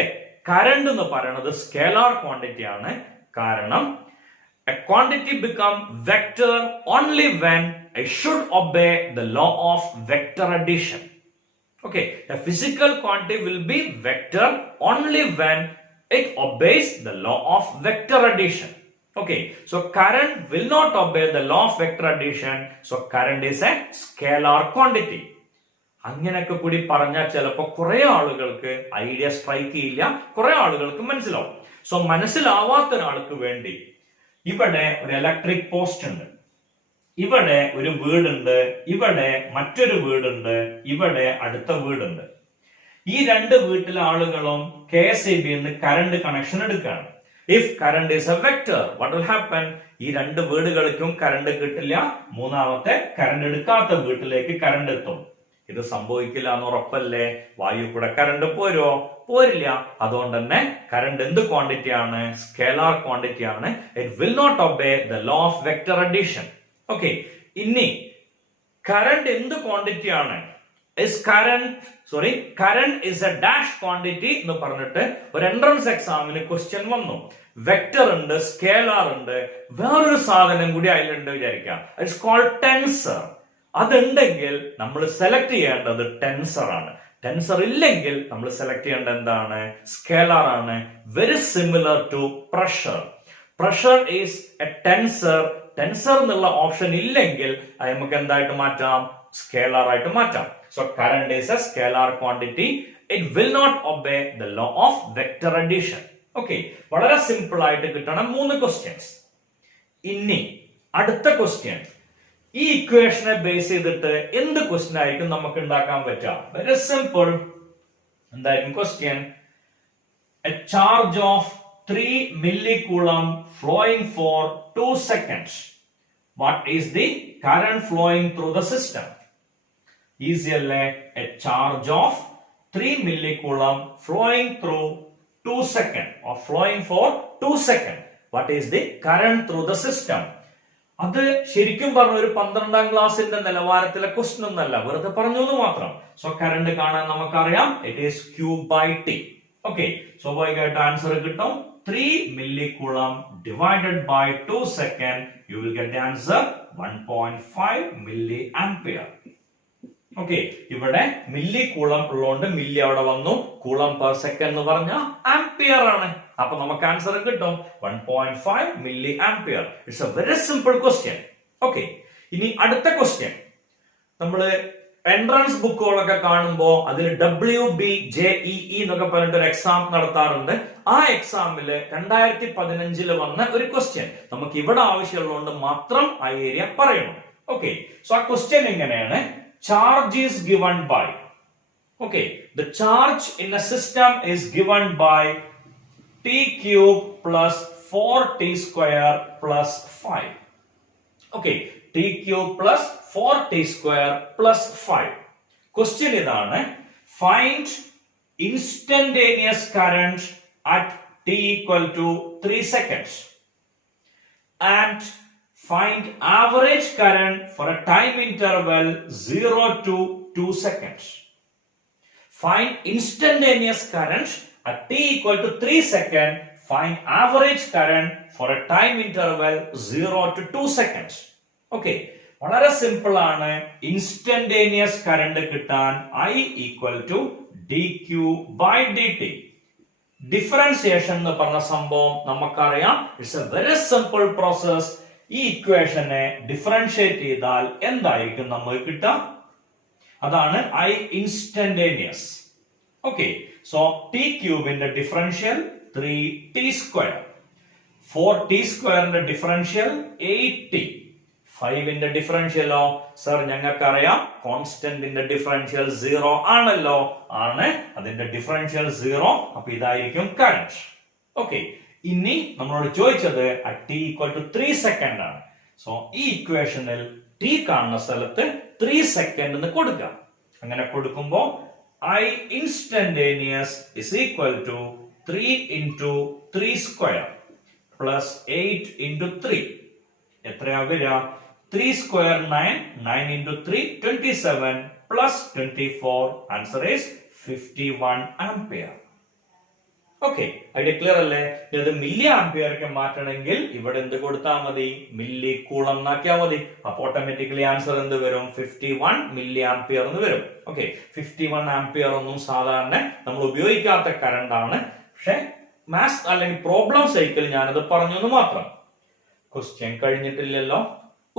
കറണ്ട് എന്ന് പറയുന്നത് സ്കേലാർ ക്വാണ്ടിറ്റി ആണ്. കാരണം a quantity become vector only when I should obey the law of vector addition. Okay, a physical quantity will be vector only when it obeys the law of vector addition. Okay, so current will not obey the law of vector addition, so current is a scalar quantity. അങ്ങനെയൊക്കെ കൂടി പറഞ്ഞാൽ ചിലപ്പോൾ കുറെ ആളുകൾക്ക് ഐഡിയ സ്ട്രൈക്ക് ചെയ്യില്ല, കുറെ ആളുകൾക്ക് മനസ്സിലാവും. സോ മനസ്സിലാവാത്ത ഒരാൾക്ക് വേണ്ടി ഇവിടെ ഒരു ഇലക്ട്രിക് പോസ്റ്റ് ഉണ്ട്, ഇവിടെ ഒരു വീടുണ്ട്, ഇവിടെ മറ്റൊരു വീടുണ്ട്, ഇവിടെ അടുത്ത വീടുണ്ട്. ഈ രണ്ട് വീട്ടിലെ ആളുകളും KSEB കറണ്ട് കണക്ഷൻ എടുക്കുകയാണ്. If current is A vector, what will happen? ഈ രണ്ട് വീടുകൾക്കും കറണ്ട് കിട്ടില്ല, മൂന്നാമത്തെ കറണ്ട് എടുക്കാത്ത വീട്ടിലേക്ക് കറണ്ട് എത്തും. ഇത് സംഭവിക്കില്ല എന്ന് ഉറപ്പല്ലേ? വായു കൂടെ കറണ്ട് പോരോ? പോരില്ല. അതുകൊണ്ട് തന്നെ കറണ്ട് എന്ത് ക്വാണ്ടിറ്റി ആണ്? സ്കേലാർ ക്വാണ്ടിറ്റി ആണ്. It will not obey the law of vector addition. Okay, ഇനി കറണ്ട് എന്ത് ക്വാണ്ടിറ്റി ആണ്? Current is a dash quantity എന്ന് പറഞ്ഞിട്ട് ഒരു എൻട്രൻസ് എക്സാമിന് ക്വസ്റ്റ്യൻ വന്നു. വെക്ടർ ഉണ്ട്, സ്കേലാർ ഉണ്ട്, വേറൊരു സാധനം കൂടി അതിലുണ്ട് വിചാരിക്കാം. It's called tensor. അതുണ്ടെങ്കിൽ നമ്മൾ സെലക്ട് ചെയ്യേണ്ടത് ടെൻസർ ആണ്. ടെൻസർ ഇല്ലെങ്കിൽ നമ്മൾ സെലക്ട് ചെയ്യേണ്ടത് എന്താണ്? സ്കേലാർ ആണ്. Very similar to pressure. Pressure is a tensor. Tensor എന്നുള്ള ഓപ്ഷൻ ഇല്ലെങ്കിൽ അത് നമുക്ക് എന്തായിട്ട് മാറ്റാം? സ്കേലാർ ആയിട്ട് മാറ്റാം. So current is a scalar quantity. It will not obey the law of vector addition. Okay, വളരെ സിമ്പിൾ ആയിട്ട് കിട്ടണം 3 ക്വസ്റ്റ്യൻസ്. ഇനി അടുത്ത ക്വസ്റ്റ്യൻ, ഈ ഇക്വേഷനെ ബേസ് ചെയ്തിട്ട് എന്ത് ക്വസ്റ്റ്യൻ ആയിരിക്കും നമുക്ക് ഉണ്ടാക്കാൻ പറ്റുക? Very simple. എന്തായിരിക്കും question? A charge of 3 millicoulomb flowing for 2 seconds. What is the current flowing through the system? Easy alle. A charge of 3 millicoulomb flowing through 2 seconds or flowing for 2 seconds. What is the current through the system? അത് ശരിക്കും പറഞ്ഞ ഒരു 12ാം ക്ലാസ്സിന്റെ നിലവാരത്തിലെ ക്വസ്റ്റ്യൻ ഒന്നല്ല, വെറുതെ പറഞ്ഞു എന്ന് മാത്രം. സോ കറണ്ട് കാണാൻ നമുക്കറിയാം, it is Q by T. Okay, സ്വാഭാവികമായിട്ട് ആൻസർ കിട്ടും 3 millicoulomb divided by 2 seconds. You will get the answer 1.5 milliampere. Okay, ഇവിടെ മില്ലി കൂളം ഉള്ളതുകൊണ്ട് മില്ലി അവിടെ വന്നു, കൂളം പെർ സെക്കൻഡ് എന്ന് പറഞ്ഞാൽ ആംപിയർ ആണ്. അപ്പൊ നമുക്ക് ആൻസർ കിട്ടും 1.5 milli ampere. It's a very simple question. Okay, ഇനി അടുത്ത ക്വസ്റ്റ്യൻ. നമ്മള് എൻട്രൻസ് ബുക്കുകളൊക്കെ കാണുമ്പോൾ അതിൽ WBJEE എന്നൊക്കെ പറഞ്ഞിട്ട് ഒരു എക്സാം നടത്താറുണ്ട്. ആ എക്സാമില് 2015 വന്ന ഒരു ക്വസ്റ്റ്യൻ നമുക്ക് ഇവിടെ ആവശ്യമുള്ളതുകൊണ്ട് മാത്രം ആ ഏരിയ പറയണം. ഓക്കെ, സോ ആ ക്വസ്റ്റ്യൻ എങ്ങനെയാണ്? Charge is given by, okay, the charge in a system is given by T cube plus 4T square plus 5. Okay, T cube plus 4T square plus 5. Question idana, find instantaneous current at T equal to 3 seconds and find average current for a time interval 0 to 2 seconds. Find instantaneous current at T equal to 3 seconds. Find average current for a time interval 0 to 2 seconds. Okay, വളരെ സിമ്പിൾ ആണ്. ഇൻസ്റ്റന്റേനിയസ് കറണ്ട് കിട്ടാൻ I equal to dq by dt. Differentiation എന്ന് പറഞ്ഞ സംഭവം നമുക്കറിയാം. It's a very simple process. ഈ ഇക്വേഷനെ ഡിഫറൻഷിയേറ്റ് ചെയ്താൽ എന്തായിരിക്കും നമുക്ക് കിട്ടുക? അതാണ് I instantaneous. Okay, so T ക്യൂബിന്റെ ഡിഫറൻഷ്യൽ 3t സ്ക്വയർ, 4t സ്ക്വയറിന്റെ ഡിഫറൻഷ്യൽ 8t, 5ന്റെ ഡിഫറൻഷ്യലോ സർ ഞങ്ങൾക്കറിയാം കോൺസ്റ്റന്റിന്റെ ഡിഫറൻഷ്യൽ 0 ആണല്ലോ. ആണ്, അതിന്റെ ഡിഫറൻഷ്യൽ 0. അപ്പൊ ഇതായിരിക്കും കറന്റ്. ഓക്കെ, ഇനി നമ്മളോട് ചോദിച്ചത് T equal to 3 സെക്കൻഡ് ആണ്. സോ ഈ ഇക്വേഷനിൽ T കാണുന്ന സ്ഥലത്ത് 3 സെക്കൻഡ് എന്ന് കൊടുക്കാം. അങ്ങനെ കൊടുക്കുമ്പോ I instantaneous is equal to 3 into 3 square plus 8 into 3. എത്രയാ വരിക? 3 square 9, 9 into 3 27 plus 24. Answer is 51 ampere. Okay, idea clear അല്ലേ? ഇത് മില്ലി ആംപിയർക്ക് മാറ്റണമെങ്കിൽ ഇവിടെ എന്ത് കൊടുത്താൽ മതി? മില്ലി കൂളം എന്നാക്കിയാൽ മതി. അപ്പൊ ഓട്ടോമാറ്റിക്കലി ആൻസർ എന്ത് വരും? 51 മില്ലി ആംപിയർ എന്ന് വരും. ഓക്കെ, 51 ആംപിയർ ഒന്നും സാധാരണ നമ്മൾ ഉപയോഗിക്കാത്ത കറണ്ട് ആണ്. പക്ഷെ മാത്സ് അല്ലെങ്കിൽ പ്രോബ്ലം സൈക്കിൾ ഞാനത് പറഞ്ഞു എന്ന് മാത്രം. ക്വസ്റ്റ്യൻ കഴിഞ്ഞിട്ടില്ലല്ലോ,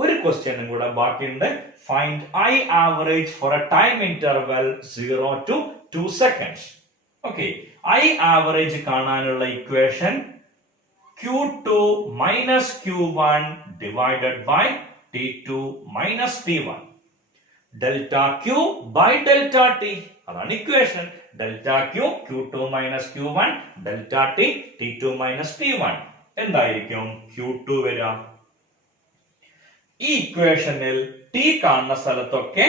ഒരു ക്വസ്റ്റ്യനും കൂടെ ബാക്കിയുണ്ട്. Find I average for a time interval 0 to 2 seconds. Okay, I average കാണാനുള്ള equation Q2 minus Q1 divided by T2 minus T1 delta Q by delta T. അതാണ് equation. Delta Q Q2 minus Q1 delta T T2 minus T1. എന്തായിരിക്കും Q2 വരാം? ഈ ഇക്വേഷനിൽ T കാണുന്ന സ്ഥലത്തൊക്കെ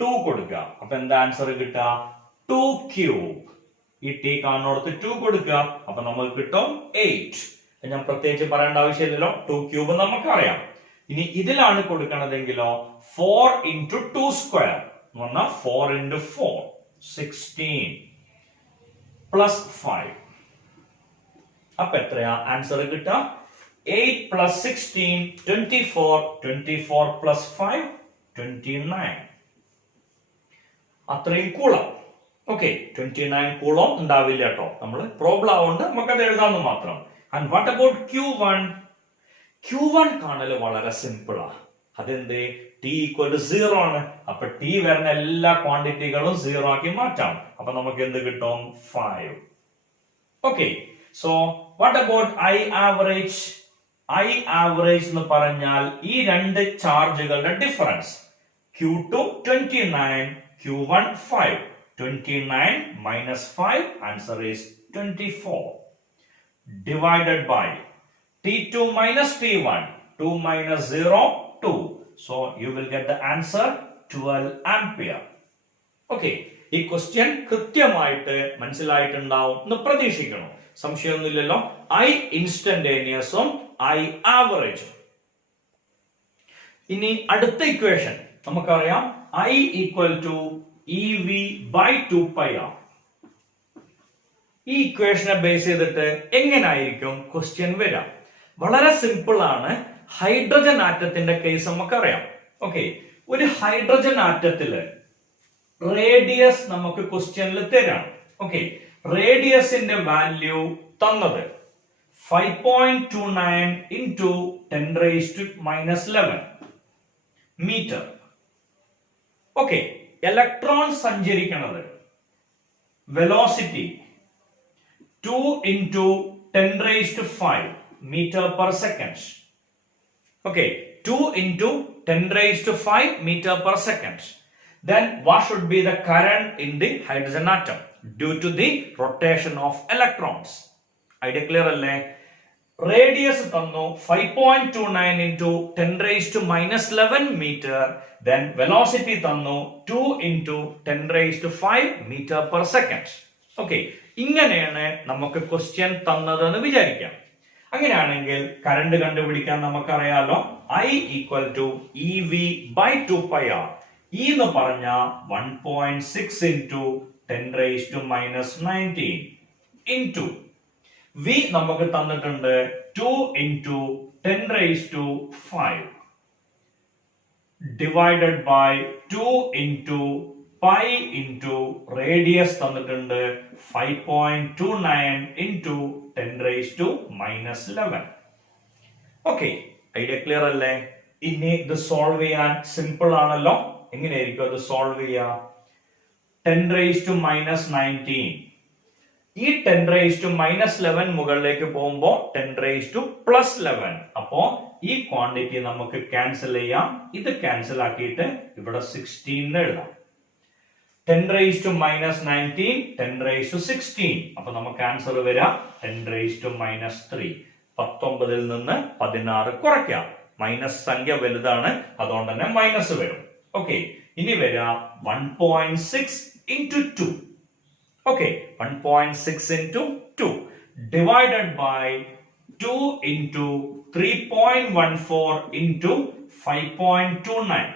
2 കൊടുക്കുക. അപ്പൊ എന്താ ആൻസർ കിട്ടുക? 2 ക്യൂബ്. ഈ T കാണുന്നിടത്ത് 2 കൊടുക്കുക. അപ്പൊ നമുക്ക് കിട്ടും 8. ഞാൻ പ്രത്യേകിച്ച് പറയേണ്ട ആവശ്യമില്ലല്ലോ, 2 ക്യൂബ് നമുക്കറിയാം. ഇനി ഇതിലാണ് കൊടുക്കണതെങ്കിലോ 4 into 2 square എന്ന് പറഞ്ഞാൽ 4 into 4 16 plus 5. അപ്പൊ എത്രയാ ആൻസർ കിട്ടുക? 8 plus 16 24 24 plus 5 29. അത്രയും കൂളം. ഓക്കെ, 29 കൂളം ഉണ്ടാവില്ല കേട്ടോ, നമ്മൾ പ്രോബ്ലം ആവുകൊണ്ട് നമുക്കത് എഴുതാമെന്ന് മാത്രം. And what about Q1? Q1 കാണല് വളരെ സിമ്പിളാ. അതെന്ത്? T equal to 0 ആണ്. അപ്പൊ T വരുന്ന എല്ലാ ക്വാണ്ടിറ്റികളും 0 ആക്കി മാറ്റാം. അപ്പൊ നമുക്ക് എന്ത് കിട്ടും? 5. Okay, so what about I average? I average എന്ന് പറഞ്ഞാൽ ഈ രണ്ട് ചാർജുകളുടെ difference. Q2 29, Q1 5. 29 minus 5, answer is 24. Divided by T2 minus T1. 2 minus 0, 2. So you will get the answer 12 ampere. Okay, ഈ ക്വസ്റ്റ്യൻ കൃത്യമായിട്ട് മനസ്സിലായിട്ടുണ്ടാവും എന്ന് പ്രതീക്ഷിക്കണം. സംശയമൊന്നുമില്ലല്ലോ. I ഇൻസ്റ്റന്റേനിയസും I ആവറേജും. ഇനി അടുത്ത ഇക്വേഷൻ നമുക്കറിയാം, I equal to EV by 2πr. ഈ ഇക്വേഷനെ ബേസ് ചെയ്തിട്ട് എങ്ങനായിരിക്കും ക്വസ്റ്റ്യൻ വരാം? വളരെ സിമ്പിൾ ആണ്. ഹൈഡ്രജൻ ആറ്റത്തിന്റെ കേസ് നമുക്കറിയാം. ഓക്കെ, ഒരു ഹൈഡ്രജൻ ആറ്റത്തില് റേഡിയസ് നമുക്ക് ക്വസ്റ്റ്യനിൽ തരാം. ഓക്കെ, റേഡിയസിന്റെ വാല്യൂ തന്നത് 5.29 into 10 raised to minus 11 metre. Okay, electron സഞ്ചരിക്കുന്നത് velocity 2 into 10 raised to 5 meter per second. Okay, 2 into 10 raised to 5 meter per second. Then what should be the current in the hydrogen atom due to the rotation of electrons? Idea clear alle? Radius തന്നു 5.29 into 10 raised to minus 11 meter. Then velocity തന്നു 2 into 10 raised to 5 meter per second. Okay, ഇങ്ങനെയാണ് നമുക്ക് ക്വസ്റ്റ്യൻ തന്നതെന്ന് വിചാരിക്കാം. അങ്ങനെയാണെങ്കിൽ കറണ്ട് കണ്ടുപിടിക്കാൻ നമുക്കറിയാലോ, I equal to EV by 2πr. E എന്ന് പറഞ്ഞ 1.6 into 10 raised to minus 19 into V നമുക്ക് തന്നിട്ടുണ്ട് 2 into 10 raised to 5 divided by 2 into pi into radius തന്നിട്ടുണ്ട് 5.29 into 10 raised to minus 11. Okay, idea clear അല്ലേ? ഇനി ഇത് സോൾവ് ചെയ്യാൻ സിമ്പിൾ ആണല്ലോ. എങ്ങനെയായിരിക്കും അത് സോൾവ് ചെയ്യുക? 10 raised to minus 19. ഈ 10 raised to minus 11 മുകളിലേക്ക് പോകുമ്പോ 10 raised to plus 11. അപ്പോ ഈ ക്വാണ്ടിറ്റി നമുക്ക് ക്യാൻസൽ ചെയ്യാം. ഇത് ക്യാൻസൽ ആക്കിയിട്ട് ഇവിടെ 16 എഴുതാം. 10 raised to minus 19, 10 raised to 16. അപ്പൊ നമുക്ക് ആൻസർ വരാം 10 raised to minus 3. 19ൽ നിന്ന് 16 കുറയ്ക്കാം. മൈനസ് സംഖ്യ വലുതാണ്, അതുകൊണ്ട് തന്നെ മൈനസ് വരും. ഓക്കെ, ഇനി വരാം 1.6 into 2. Okay, 1.6 into 2 divided by 2 into 3.14 into 5.29.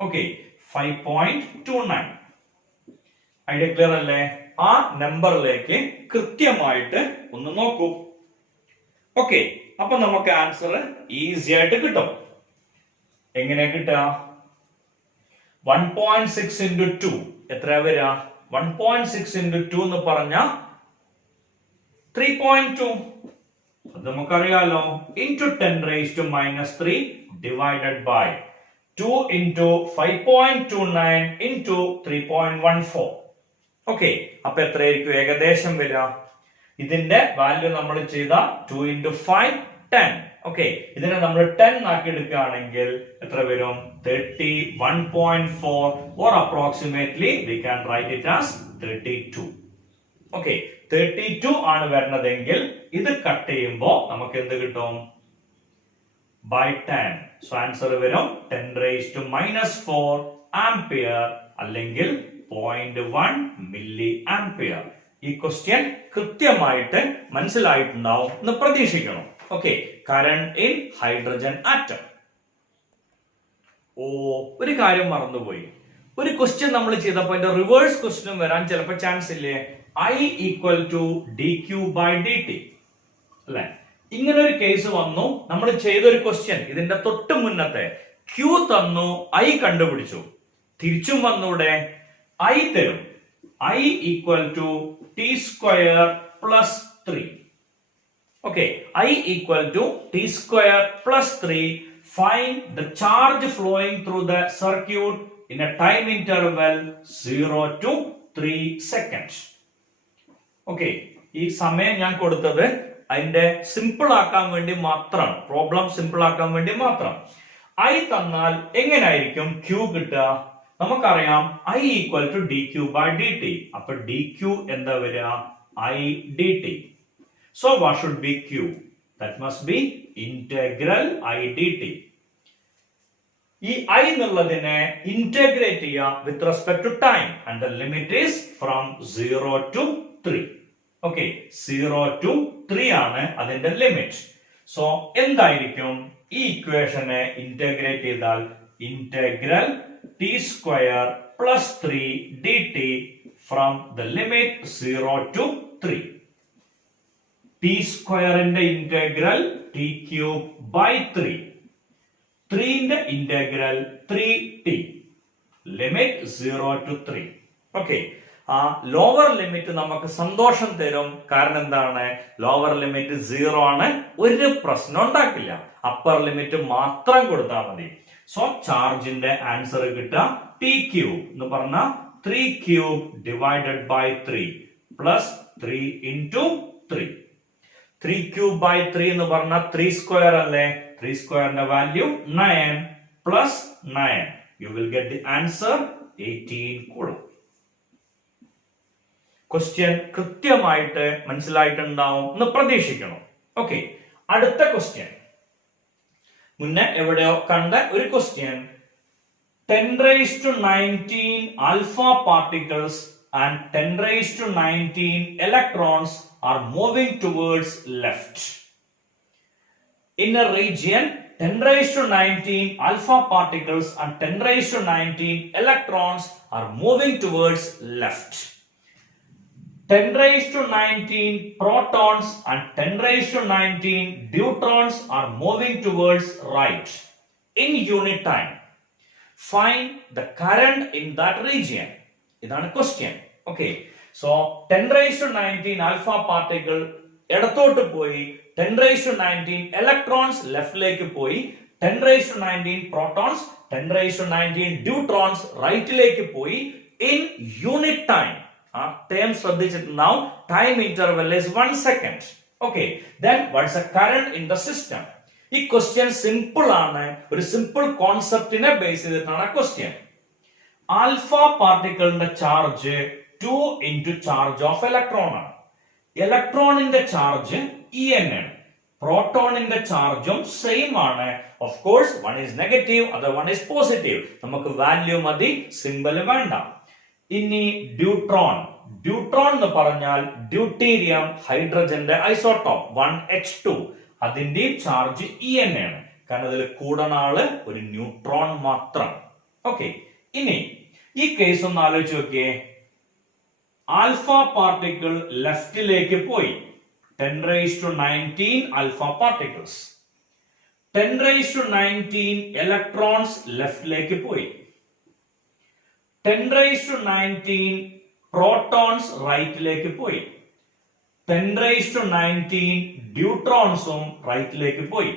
Okay, 5.29. Idea clear alle? ആ നമ്പറിലേക്ക് കൃത്യമായിട്ട് ഒന്ന് നോക്കൂ. ഓക്കെ, അപ്പൊ നമുക്ക് ആൻസർ ഈസി ആയിട്ട് കിട്ടും. എങ്ങനെ കിട്ടുക? 1.6 into 2 എത്ര വരിക? 1.6 into 2 എന്ന് പറഞ്ഞ 3.2. അത് നമുക്കറിയാലോ. into 10 raised to minus 3 divided by 2 into 5.29 into 3.14. Okay, അപ്പൊ എത്രയായിരിക്കും ഏകദേശം വരിക? ഇതിന്റെ വാല്യൂ നമ്മൾ ചെയ്ത 2 into 5 10. ഓക്കെ, ഇതിനെ നമ്മൾ 10 ആക്കി എടുക്കുകയാണെങ്കിൽ എത്ര വരും? 31.4 or approximately we can write it as 32. Okay, 32 ആണ് വരുന്നതെങ്കിൽ ഇത് കട്ട് ചെയ്യുമ്പോൾ നമുക്ക് എന്ത് കിട്ടും? by 10. സോ ആൻസർ വരും 10 raised to minus 4 ampere അല്ലെങ്കിൽ 0.1 milli ampere. ഈ ക്വസ്റ്റ്യൻ കൃത്യമായിട്ട് മനസ്സിലായിട്ടുണ്ടാവും എന്ന് പ്രതീക്ഷിക്കണം. Okay, current in hydrogen atom. ഒരു കാര്യം മറന്നുപോയി. ഒരു ക്വസ്റ്റ്യൻ നമ്മൾ ചെയ്തപ്പോൾ അതിന്റെ റിവേഴ്സ് ക്വസ്റ്റ്യൻ വരാൻ ചിലപ്പോൾ ചാൻസ് ഇല്ലേ? I equal to dq by dt അല്ലെ? ഇങ്ങനെ ഒരു കേസ് വന്നു. നമ്മൾ ചെയ്തൊരു ക്വസ്റ്റ്യൻ ഇതിന്റെ തൊട്ട് മുന്നത്തെ q തന്നു, I കണ്ടുപിടിച്ചു. തിരിച്ചും വന്നൂടെ? I തരും. I equal to t square plus 3. Okay, I equal to t square plus 3. Find the charge flowing through the circuit in a time interval 0 to 3 seconds. Okay, ഈ സമയം ഞാൻ കൊടുത്തത് അതിന്റെ സിമ്പിൾ ആക്കാൻ വേണ്ടി മാത്രം, പ്രോബ്ലം സിമ്പിൾ ആക്കാൻ വേണ്ടി മാത്രം. I തന്നാൽ എങ്ങനെയായിരിക്കും q കിട്ടുക? നമുക്കറിയാം I equal to dq by dt. അപ്പൊ dq എന്താ വരിക? I dt. So what should be q? That must be integral I dt. ഈ I എന്നുള്ളതിനെ ഇന്റഗ്രേറ്റ് ചെയ്യാം with respect to time and the limit is from 0 to 3. Okay, 0 to 3 ആണ് അതിന്റെ ലിമിറ്റ്. സോ എന്തായിരിക്കും? ഈ ഇക്വേഷനെ ഇന്റഗ്രേറ്റ് ചെയ്താൽ integral t square plus 3 dt from the limit 0 to 3. t square ന്റെ ഇന്റഗ്രൽ t cube by 3. 3 ന്റെ integral 3t. Limit 0 to 3. Okay, ആ ലോവർ ലിമിറ്റ് നമുക്ക് സന്തോഷം തരും. കാരണം എന്താണ്? ലോവർ ലിമിറ്റ് 0 ആണ്, ഒരു പ്രശ്നം ഉണ്ടാക്കില്ല. അപ്പർ ലിമിറ്റ് മാത്രം കൊടുത്താൽ മതി. സോ ചാർജിന്റെ ആൻസർ കിട്ടുക ടി ക്യൂബ് എന്ന് പറഞ്ഞ 3 cube divided by 3 plus 3 into 3. 3 cube by 3 എന്ന് പറഞ്ഞ 3 സ്ക്വയർ അല്ലേ? 3 സ്ക്വയറിന്റെ value 9 plus 9. You will get the answer 18 കൂളും. ക്വസ്റ്റ്യൻ കൃത്യമായിട്ട് മനസ്സിലായിട്ടുണ്ടാവും എന്ന് പ്രതീക്ഷിക്കണം. ഓക്കെ, അടുത്ത ക്വസ്റ്റ്യൻ മുന്നേ എവിടെയോ കണ്ട ഒരു question. 10 raised to 19 alpha particles and 10 raised to 19 electrons are moving towards left. In a region 10 raised to 19 alpha particles and 10 raised to 19 electrons are moving towards left. 10 raised to 19 protons and 10 raised to 19 deuterons are moving towards right in unit time. Find the current in that region. ഇതാണ് question. Okay, so 10 raised to 19 alpha particle ഇടത്തോട്ട് പോയി, 10 raised to 19 electrons ലെഫ്റ്റിലേക്ക് പോയി, 10 raised to 19 protons, 10 raised to 19 deuterons റൈറ്റിലേക്ക് പോയി in unit time. Term ശ്രദ്ധിച്ചിട്ടുണ്ടാവും. Time interval is 1 second. Okay, then what's the current in the system? ഈ ക്വസ്റ്റ്യൻ സിമ്പിൾ ആണ്. ഒരു സിമ്പിൾ കോൺസെപ്റ്റിനെ ബേസ് ചെയ്തിട്ടാണ് ക്വസ്റ്റ്യൻ. ആൽഫ പാർട്ടിക്കിളിന്റെ charge 2 into charge of electron ആണ്. ഇലക്ട്രോണിന്റെ ചാർജ് En ആണ്. പ്രോട്ടോണിന്റെ ചാർജും സെയിം ആണ്. Of course one is negative, other one is positive. നമുക്ക് വാല്യൂ മതി, സിംബൽ വേണ്ട. ഇനി ഡ്യൂട്രോൺ. ഡ്യൂട്രോൺ എന്ന് പറഞ്ഞാൽ ഡ്യൂട്ടീരിയം ഹൈഡ്രജന്റെ ഐസോട്ടോപ്പ് 1H2. അതിന്റെ ചാർജ് En ആണ്. കാരണം അതിൽ കൂടണ ആള് ഒരു ന്യൂട്രോൺ മാത്രം. ഓക്കെ, ഇനി ഈ കേസ് ഒന്ന് ആലോചിച്ച് നോക്കിയേ. ആൽഫ പാർട്ടിക്കിൾ ലെഫ്റ്റിലേക്ക് പോയി. 10⁻19 ആൽഫ പാർട്ടിക്കിൾസ്. 10⁻19 ഇലക്ട്രോൺസ് ലെഫ്റ്റിലേക്ക് പോയി. 10⁻19 പ്രോട്ടോൺസ് റൈറ്റിലേക്ക് പോയി. 10⁻19 ഡ്യൂട്രോൺസും റൈറ്റിലേക്ക് പോയി.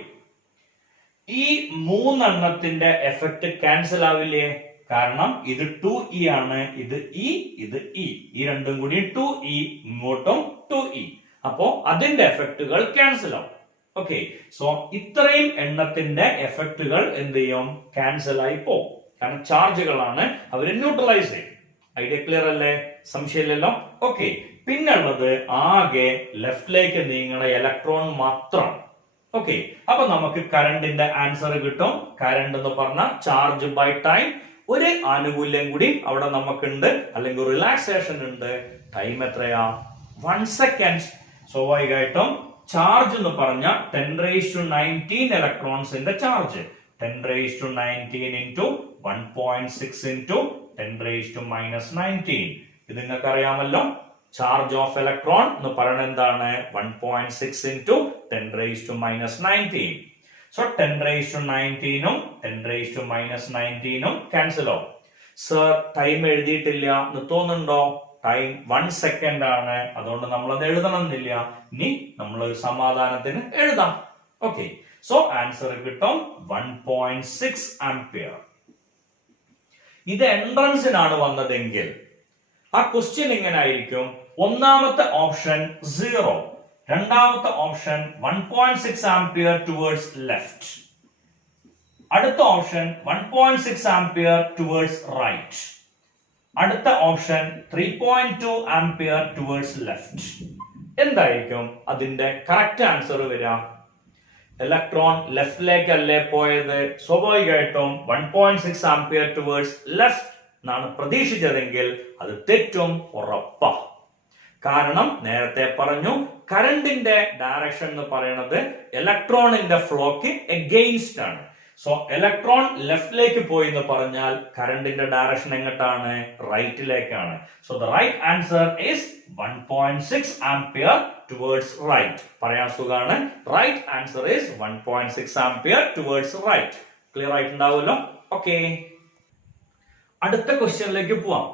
ഈ മൂന്നെണ്ണത്തിന്റെ എഫക്ട് ക്യാൻസൽ ആവില്ലേ? കാരണം ഇത് 2e ആണ്, ഇത് e, ഇത് e. ഈ രണ്ടും കൂടി 2e, ഇങ്ങോട്ടും 2e. അപ്പോ അതിന്റെ എഫക്റ്റുകൾ ക്യാൻസൽ ആവും. ഓക്കെ, സോ ഇത്രയും എണ്ണത്തിന്റെ എഫക്റ്റുകൾ എന്ത് ചെയ്യും? ക്യാൻസൽ ആയി പോകും. കാരണം ചാർജുകളാണ്, അവര് ന്യൂട്രലൈസ് ചെയ്യും. ഐഡിയ ക്ലിയർ അല്ലേ? സംശയമില്ലല്ലോ. ഓക്കെ, പിന്നുള്ളത് ആകെ ലെഫ്റ്റിലേക്ക് നീങ്ങണ ഇലക്ട്രോൺ മാത്രം. ഓക്കെ, അപ്പൊ നമുക്ക് കറണ്ടിന്റെ ആൻസർ കിട്ടും. കറണ്ട് എന്ന് പറഞ്ഞ ചാർജ് ബൈ ടൈം. ഒരു ആനുകൂല്യം കൂടി അവിടെ നമുക്കുണ്ട്, അല്ലെങ്കിൽ റിലാക്സേഷൻ ഉണ്ട്. ടൈം എത്രയാ? 1 സെക്കൻഡ്. സ്വാഭാവികമായിട്ടും ചാർജ് എന്ന് പറഞ്ഞ 10⁻19 ഇലക്ട്രോൺസിന്റെ ചാർജ് 10⁻19 into 1.6 into 10⁻⁻19. ഇത് നിങ്ങൾക്ക് അറിയാമല്ലോ. ചാർജ് ഓഫ് ഇലക്ട്രോൺ എന്ന് പറയുന്നത് എന്താണ്? 1.6 into 10⁻⁻19. സോ 10⁻19ഉം 10⁻⁻19ഉം ക്യാൻസൽ ആവും. സർ, ടൈം എഴുതിയിട്ടില്ല എന്ന് തോന്നുന്നുണ്ടോ? ടൈം 1 സെക്കൻഡ് ആണ്, അതുകൊണ്ട് നമ്മൾ അത് എഴുതണമെന്നില്ല. ഇനി നമ്മൾ സമാധാനത്തിന് എഴുതാം. ഓക്കെ, സോ ആൻസർ കിട്ടും 1.6 ആംപിയർ. ഇത് എൻട്രൻസിനാണ് വന്നതെങ്കിൽ ആ ക്വസ്റ്റ്യൻ ഇങ്ങനെ ആയിരിക്കും. ഒന്നാമത്തെ ഓപ്ഷൻ 0, രണ്ടാമത്തെ ഓപ്ഷൻ 1.6 ആംപിയർ ടുവേർഡ്സ് ലെഫ്റ്റ്, അടുത്ത ഓപ്ഷൻ 1.6 ആംപിയർ ടുവേർഡ്സ് റൈറ്റ്, അടുത്ത ഓപ്ഷൻ 3.2 ആംപിയർ ടുവേർഡ്സ് ലെഫ്റ്റ്. എന്തായിരിക്കും അതിന്റെ കറക്റ്റ് ആൻസർ വരിക? ഇലക്ട്രോൺ ലെഫ്റ്റിലേക്കല്ലേ പോയത്? സ്വാഭാവികമായിട്ടും 1.6 ആംപിയർ ടുവേർഡ്സ് ലെഫ്റ്റ് എന്നാണ് പ്രതീക്ഷിച്ചതെങ്കിൽ അത് തെറ്റും, ഉറപ്പാ. കാരണം നേരത്തെ പറഞ്ഞു, കറണ്ടിന്റെ ഡയറക്ഷൻ എന്ന് പറയുന്നത് ഇലക്ട്രോണിന്റെ ഫ്ലോക്ക് എഗെയിൻസ്റ്റ് ആണ്. സോ ഇലക്ട്രോൺ ലെഫ്റ്റിലേക്ക് പോയി എന്ന് പറഞ്ഞാൽ കറണ്ടിന്റെ ഡയറക്ഷൻ എങ്ങോട്ടാണ്? റൈറ്റിലേക്കാണ്. So the right answer is 1.6 ampere towards right. പറയാൻ സുഖാണ്. Right answer is 1.6 ampere towards right. Clear ആയിട്ടുണ്ടാവുമല്ലോ? ഓക്കെ, അടുത്ത ക്വസ്റ്റ്യനിലേക്ക് പോവാം.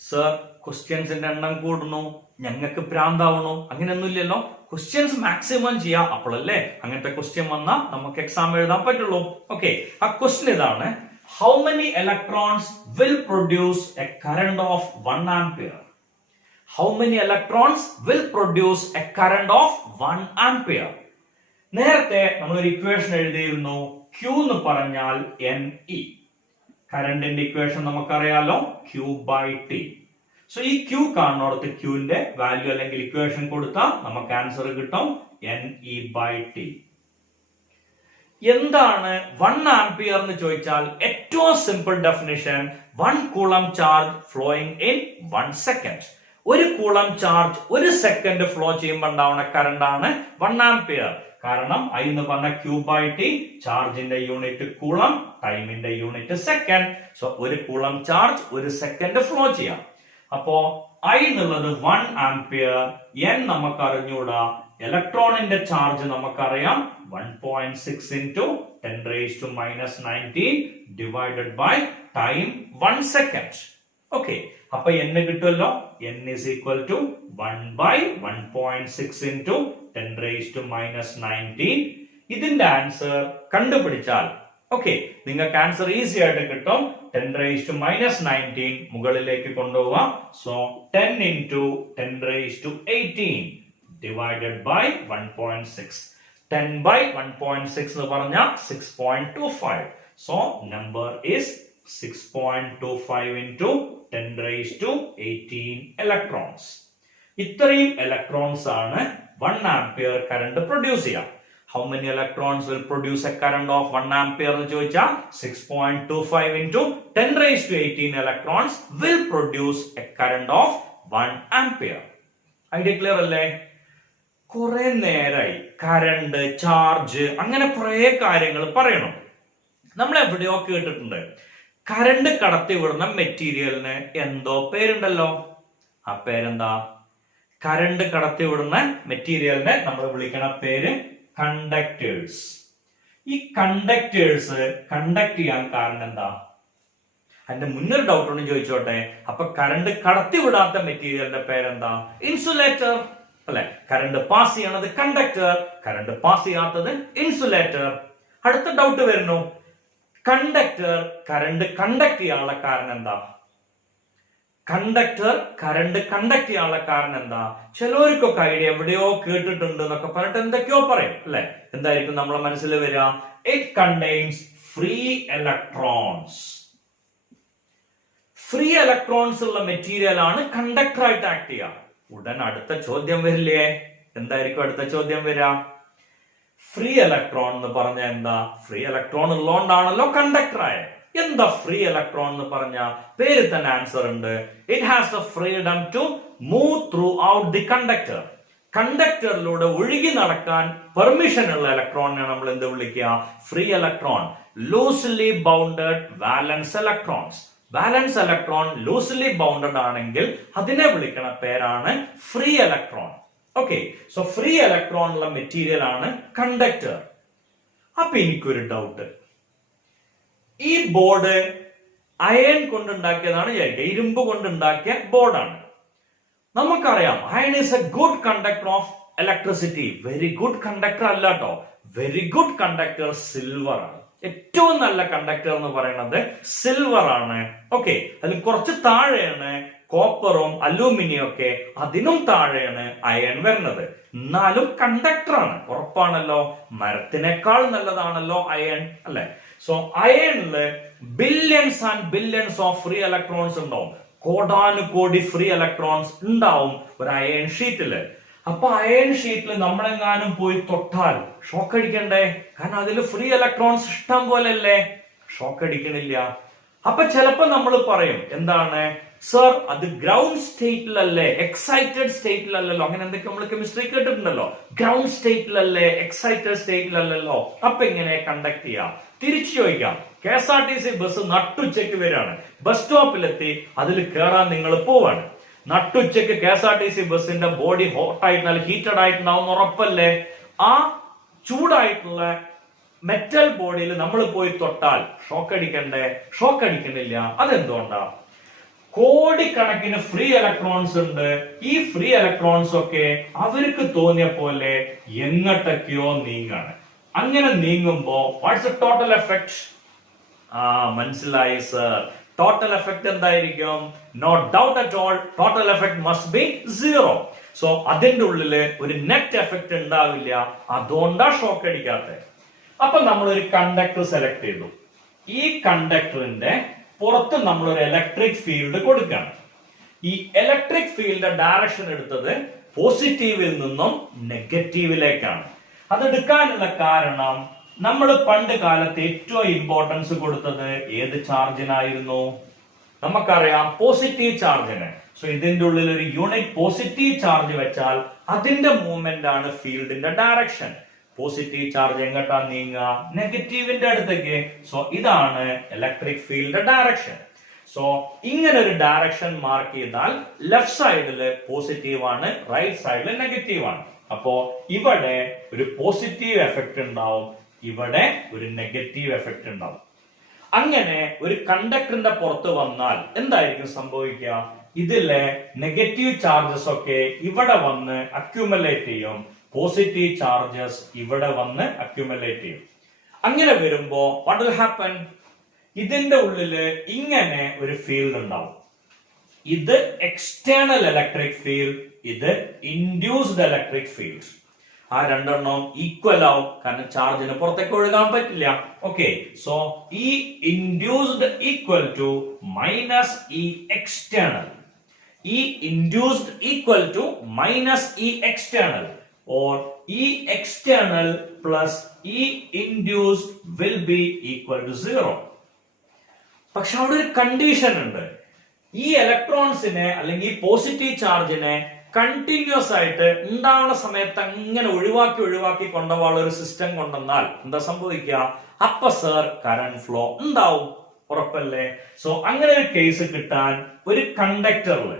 സർ, ക്വസ്റ്റ്യൻസിന്റെ എണ്ണം കൂടുന്നു, ഞങ്ങൾക്ക് ഭ്രാന്താവണു? അങ്ങനെയൊന്നുമില്ലല്ലോ. ക്വസ്റ്റ്യൻസ് മാക്സിമം ചെയ്യാം, അപ്പോഴല്ലേ അങ്ങനത്തെ ക്വസ്റ്റ്യൻ വന്നാൽ നമുക്ക് എക്സാം എഴുതാൻ പറ്റുള്ളൂ. ഓക്കെ, ആ ക്വസ്റ്റ്യൻ ഇതാണ്: how many electrons will produce A current of 1 ampere? How many electrons will produce A current of 1 ampere? നേരത്തെ നമ്മൾ ഒരു ഇക്വേഷൻ എഴുതിയിരുന്നു. Q എന്ന് പറഞ്ഞാൽ NE. കറണ്ടിന്റെ ഇക്വേഷൻ നമുക്കറിയാലോ, Q/T. സോ ഈ Q കാണുന്നിടത്ത് Qന്റെ വാല്യൂ അല്ലെങ്കിൽ ഇക്വേഷൻ കൊടുത്താൽ നമുക്ക് ആൻസർ കിട്ടും NE/T. എന്താണ് 1 ആംപിയർ എന്ന് ചോദിച്ചാൽ ഏറ്റവും simple definition, 1 coulomb charge flowing in 1 second. ഒരു കൂളം ചാർജ് 1 സെക്കൻഡ് ഫ്ലോ ചെയ്യുമ്പോൾ ഉണ്ടാവുന്ന കറണ്ട് ആണ് 1 ആംപിയർ. കാരണം I എന്ന് പറഞ്ഞ Q/T, ചാർജിന്റെ യൂണിറ്റ് കൂളം, ടൈമിന്റെ യൂണിറ്റ് സെക്കൻഡ്. സോ ഒരു കൂളം ചാർജ് 1 സെക്കൻഡ് ഫ്ലോ ചെയ്യാം. അപ്പോ I എന്നുള്ളത് 1 ആംപിയർ, N നമുക്ക് അറിഞ്ഞൂടാ, ഇലക്ട്രോണിന്റെ ചാർജ് നമുക്കറിയാം 1.6 into 10⁻⁻19 divided by time 1 second. Okay, അപ്പൊ N കിട്ടുമല്ലോ. N is equal to 1/1.6 into 10⁻⁻19. ഇതിന്റെ ആൻസർ കണ്ടുപിടിച്ചാൽ ഓക്കെ, നിങ്ങൾക്ക് ആൻസർ ഈസി ആയിട്ട് കിട്ടും. 10⁻⁻19 മുകളിലേക്ക് കൊണ്ടുപോവാം. So 10 into 10⁻18 divided by 1.6. 10/1.6 എന്ന് പറഞ്ഞാൽ 6.25. So number is 6.25 into 10⁻18 electrons. ഇത്രയും ഇലക്ട്രോൺസ് ആണ് 1 ആംപിയർ കറണ്ട് പ്രൊഡ്യൂസ് ചെയ്യാം. How many electrons will produce a current of 1 ampere എന്ന് ചോദിച്ചാൽ 6.25 into 10⁻18 electrons will produce a current of 1 ampere. Idea clear അല്ലേ? കുറെ നേരായി കറണ്ട്, ചാർജ്, അങ്ങനെ കുറെ കാര്യങ്ങൾ പറയണം. നമ്മൾ എവിടെയോ കേട്ടിട്ടുണ്ട്, കറണ്ട് കടത്തി വിടുന്ന മെറ്റീരിയലിന് എന്തോ പേരുണ്ടല്ലോ. ആ പേരെന്താ? കറണ്ട് കടത്തിവിടുന്ന മെറ്റീരിയലിനെ നമ്മൾ വിളിക്കണ പേര് കണ്ടക്ടേഴ്സ്. ഈ കണ്ടക്ടേഴ്സ് കണ്ടക്ട് ചെയ്യാൻ കാരണം എന്താ? അതിന്റെ മുന്നൊരു ഡൗട്ട് ഒന്ന് ചോദിച്ചോട്ടെ. അപ്പൊ കറണ്ട് കടത്തിവിടാത്ത മെറ്റീരിയലിന്റെ പേരെന്താ? ഇൻസുലേറ്റർ അല്ലെ? കറണ്ട് പാസ് ചെയ്യണത് കണ്ടക്ടർ, കറണ്ട് പാസ് ചെയ്യാത്തത് ഇൻസുലേറ്റർ. അടുത്ത ഡൗട്ട് വരുന്നു, കണ്ടക്ടർ കറണ്ട് കണ്ടക്ട് ചെയ്യാനുള്ള കാരണം എന്താ? കണ്ടക്ടർ കറണ്ട് കണ്ടക്ട് ചെയ്യാനുള്ള കാരണം എന്താ? ചിലവർക്കൊക്കെ ഐഡിയ എവിടെയോ കേട്ടിട്ടുണ്ട് എന്നൊക്കെ പറഞ്ഞിട്ട് എന്തൊക്കെയോ പറയും അല്ലെ? എന്തായിരിക്കും നമ്മളെ മനസ്സിൽ വരിക? It contains free electrons. Free electrons ഉള്ള മെറ്റീരിയൽ ആണ് കണ്ടക്ടർ ആയിട്ട് ആക്ട് ചെയ്യുക. ഉടൻ അടുത്ത ചോദ്യം വരില്ലേ? എന്തായിരിക്കും അടുത്ത ചോദ്യം വരിക? ഫ്രീ ഇലക്ട്രോൺ എന്ന് പറഞ്ഞ എന്താ? ഫ്രീ ഇലക്ട്രോൺ ഉള്ളതുകൊണ്ടാണല്ലോ കണ്ടക്ടർ ആയ. എന്താ ഫ്രീ ഇലക്ട്രോൺ എന്ന് പറഞ്ഞ? പേര് തന്നെ ആൻസർ ഉണ്ട്. It has the freedom to move through the conductor. കണ്ടക്ടറിലൂടെ ഒഴുകി നടക്കാൻ പെർമിഷൻ ഉള്ള ഇലക്ട്രോണിനെ നമ്മൾ എന്ത് വിളിക്കുക? Free electron. Loosely bounded valence electrons. Valence electron loosely bounded ആണെങ്കിൽ അതിനെ വിളിക്കണ പേരാണ് free electron. Okay, so free electron ഉള്ള മെറ്റീരിയൽ ആണ് കണ്ടക്ടർ. അപ്പൊ എനിക്കൊരു ഡൗട്ട്, ഈ ബോർഡ് അയൺ കൊണ്ടുണ്ടാക്കിയതാണ് വിചാരിക്കുക, ഇരുമ്പ് കൊണ്ടുണ്ടാക്കിയ ബോർഡാണ്. നമുക്കറിയാം iron is A good conductor of electricity. Very good conductor അല്ല കേട്ടോ, വെരി ഗുഡ് കണ്ടക്ടർ സിൽവർ ആണ്. ഏറ്റവും നല്ല കണ്ടക്ടർ എന്ന് പറയുന്നത് സിൽവർ ആണ്. ഓക്കെ, അതിൽ കുറച്ച് താഴെയാണ് കോപ്പറും അലൂമിനിയം ഒക്കെ, അതിനും താഴെയാണ് അയൺ വരുന്നത്. എന്നാലും കണ്ടക്ടർ ആണ്, ഉറപ്പാണല്ലോ. മരത്തിനേക്കാൾ നല്ലതാണല്ലോ അയൺ അല്ലെ? സോ അയണില് billions and billions of free electrons ഉണ്ടാവും. കോടാനുകോടി ഫ്രീ ഇലക്ട്രോൺസ് ഉണ്ടാവും ഒരു അയൺ ഷീറ്റില്. അപ്പൊ അയൺ ഷീറ്റിൽ നമ്മളെങ്ങാനും പോയി തൊട്ടാൽ ഷോക്ക് അടിക്കണ്ടേ? കാരണം അതിൽ ഫ്രീ ഇലക്ട്രോൺസ് ഇഷ്ടം പോലെ അല്ലേ? ഷോക്ക് അടിക്കണില്ല. അപ്പൊ ചിലപ്പോ നമ്മൾ പറയും എന്താണ് സർ, അത് ഗ്രൗണ്ട് സ്റ്റേറ്റിലല്ലേ, എക്സൈറ്റഡ് സ്റ്റേറ്റിലല്ലോ. അങ്ങനെ എന്തൊക്കെ നമ്മൾ കെമിസ്ട്രി കേട്ടിട്ടുണ്ടല്ലോ. ഗ്രൗണ്ട് സ്റ്റേറ്റിലല്ലേ, എക്സൈറ്റഡ് സ്റ്റേറ്റിലല്ലോ. അപ്പൊ എങ്ങനെ കണ്ടക്ട് ചെയ്യാം? തിരിച്ചു ചോദിക്കാം. KSRTC ബസ് നട്ടുച്ചയ്ക്ക് വരികയാണ്, ബസ് സ്റ്റോപ്പിലെത്തി, അതിൽ കയറാൻ നിങ്ങൾ പോവാണ്. നട്ടുച്ചയ്ക്ക് KSRTC ബസിന്റെ ബോഡി ഹോട്ടായിട്ട് നല്ല ഹീറ്റഡ് ആയിട്ടുണ്ടാവും, ഉറപ്പല്ലേ? ആ ചൂടായിട്ടുള്ള മെറ്റൽ ബോഡിയിൽ നമ്മൾ പോയി തൊട്ടാൽ ഷോക്ക് അടിക്കണ്ടേ? ഷോക്ക് അടിക്കണില്ല. അതെന്തുകൊണ്ടാ? കോടിക്കണക്കിന് ഫ്രീ ഇലക്ട്രോൺസ് ഉണ്ട്. ഈ ഫ്രീ ഇലക്ട്രോൺസ് ഒക്കെ അവർക്ക് തോന്നിയ പോലെ എങ്ങോട്ടൊക്കെയോ നീങ്ങാണ്. അങ്ങനെ നീങ്ങുമ്പോ വാട്ട്സ് ദ ടോട്ടൽ എഫക്ട്? മനസ്സിലായി സർ. ടോട്ടൽ എഫക്ട് എന്തായിരിക്കും? No doubt at all, total effect must be zero. So അതിന്റെ ഉള്ളില് ഒരു നെറ്റ് എഫക്ട് ഉണ്ടാവില്ല. അതുകൊണ്ടാ ഷോക്ക് അടിക്കാത്തത്. അപ്പൊ നമ്മൾ ഒരു കണ്ടക്ടർ സെലക്ട് ചെയ്തു. ഈ കണ്ടക്ടറിന്റെ പുറത്ത് നമ്മൾ ഒരു ഇലക്ട്രിക് ഫീൽഡ് കൊടുക്കുകയാണ്. ഈ ഇലക്ട്രിക് ഫീൽഡിന്റെ ഡയറക്ഷൻ എടുത്തത് പോസിറ്റീവിൽ നിന്നും നെഗറ്റീവിലേക്കാണ്. അതെടുക്കാനുള്ള കാരണം നമ്മൾ പണ്ട് കാലത്ത് ഏറ്റവും ഇമ്പോർട്ടൻസ് കൊടുത്തത് ഏത് ചാർജിനായിരുന്നു? നമുക്കറിയാം, പോസിറ്റീവ് ചാർജിന്. സോ ഇതിന്റെ ഉള്ളിൽ ഒരു യൂണിറ്റ് പോസിറ്റീവ് ചാർജ് വെച്ചാൽ അതിന്റെ മൂവ്മെന്റ് ആണ് ഫീൽഡിന്റെ ഡയറക്ഷൻ. പോസിറ്റീവ് ചാർജ് എങ്ങോട്ടാ നീങ്ങുക? നെഗറ്റീവിന്റെ അടുത്തേക്ക്. സോ ഇതാണ് ഇലക്ട്രിക് ഫീൽഡ് ഡയറക്ഷൻ. സോ ഇങ്ങനെ ഒരു ഡയറക്ഷൻ മാർക്ക് ചെയ്താൽ ലെഫ്റ്റ് സൈഡില് പോസിറ്റീവ് ആണ്, റൈറ്റ് സൈഡില് നെഗറ്റീവ് ആണ്. അപ്പോ ഇവിടെ ഒരു പോസിറ്റീവ് എഫക്ട് ഉണ്ടാവും, ഇവിടെ ഒരു നെഗറ്റീവ് എഫക്ട് ഉണ്ടാവും. അങ്ങനെ ഒരു കണ്ടക്ടറിന്റെ പുറത്ത് വന്നാൽ എന്തായിരിക്കും സംഭവിക്കുക? ഇതിലെ നെഗറ്റീവ് ചാർജസ് ഒക്കെ ഇവിടെ വന്ന് അക്യുമുലേറ്റ് ചെയ്യും, പോസിറ്റീവ് ചാർജസ് ഇവിടെ വന്ന് അക്യുമുലേറ്റ് ചെയ്യും. അങ്ങനെ വരുമ്പോ വാട്ട് വിൽ ഹാപ്പൻ? ഇതിന്റെ ഉള്ളില് ഇങ്ങനെ ഒരു ഫീൽഡ് ഉണ്ടാവും. ഇത് എക്സ്റ്റേണൽ ഇലക്ട്രിക് ഫീൽഡ്, ഇത് ഇൻഡ്യൂസ്ഡ് ഇലക്ട്രിക് ഫീൽഡ്. ആ രണ്ടെണ്ണം ഈക്വൽ ആവും, കാരണം ചാർജിന് പുറത്തേക്ക് ഒഴുകാൻ പറ്റില്ല. ഓക്കെ, സോ ഈ ഇൻഡ്യൂസ്ഡ് ഈക്വൽ ടു മൈനസ് ഈ എക്സ്റ്റേണൽ. ഈ ഇൻഡ്യൂസ്ഡ് ഈക്വൽ ടു മൈനസ് ഈ external, or E external plus E induced will be equal to 0. പക്ഷെ അവിടെ ഒരു കണ്ടീഷൻ ഉണ്ട്. ഈ ഇലക്ട്രോൺസിനെ അല്ലെങ്കിൽ പോസിറ്റീവ് ചാർജിനെ കണ്ടിന്യൂസ് ആയിട്ട് ഉണ്ടാവുന്ന സമയത്ത് അങ്ങനെ ഒഴിവാക്കി കൊണ്ടുപോകാനുള്ള ഒരു സിസ്റ്റം കൊണ്ടുവന്നാൽ എന്താ സംഭവിക്കുക? അപ്പൊ സർ കറന്റ് ഫ്ലോ ഉണ്ടാവും, ഉറപ്പല്ലേ? സോ അങ്ങനെ ഒരു കേസ് കിട്ടാൻ ഒരു കണ്ടക്ടറിൽ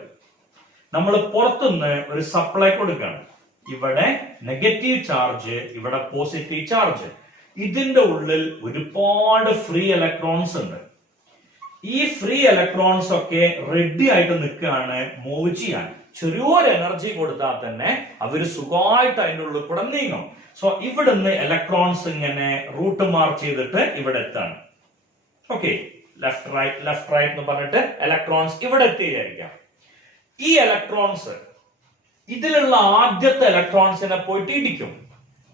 നമ്മൾ പുറത്തുനിന്ന് ഒരു സപ്ലൈ കൊടുക്കുകയാണ്. ഇവിടെ നെഗറ്റീവ് ചാർജ്, ഇവിടെ പോസിറ്റീവ് ചാർജ്. ഇതിന്റെ ഉള്ളിൽ ഒരുപാട് ഫ്രീ ഇലക്ട്രോൺസ് ഉണ്ട്. ഈ ഫ്രീ ഇലക്ട്രോൺസ് ഒക്കെ റെഡി ആയിട്ട് നിൽക്കുകയാണ് മൂവ് ചെയ്യാൻ. ചെറിയൊരു എനർജി കൊടുത്താൽ തന്നെ അവര് സുഖമായിട്ട് അതിന്റെ ഉള്ളിൽ കൂടെ നീങ്ങും. സോ ഇവിടുന്ന് ഇലക്ട്രോൺസ് ഇങ്ങനെ റൂട്ട് മാർക്ക് ചെയ്തിട്ട് ഇവിടെ എത്താണ്. ഓക്കെ, ലെഫ്റ്റ് റൈറ്റ് എന്ന് പറഞ്ഞിട്ട് ഇലക്ട്രോൺസ് ഇവിടെ എത്തിയിരിക്കാം. ഈ ഇലക്ട്രോൺസ് ഇതിലുള്ള ആദ്യത്തെ ഇലക്ട്രോൺസിനെ പോയിട്ട് ഇടിക്കും.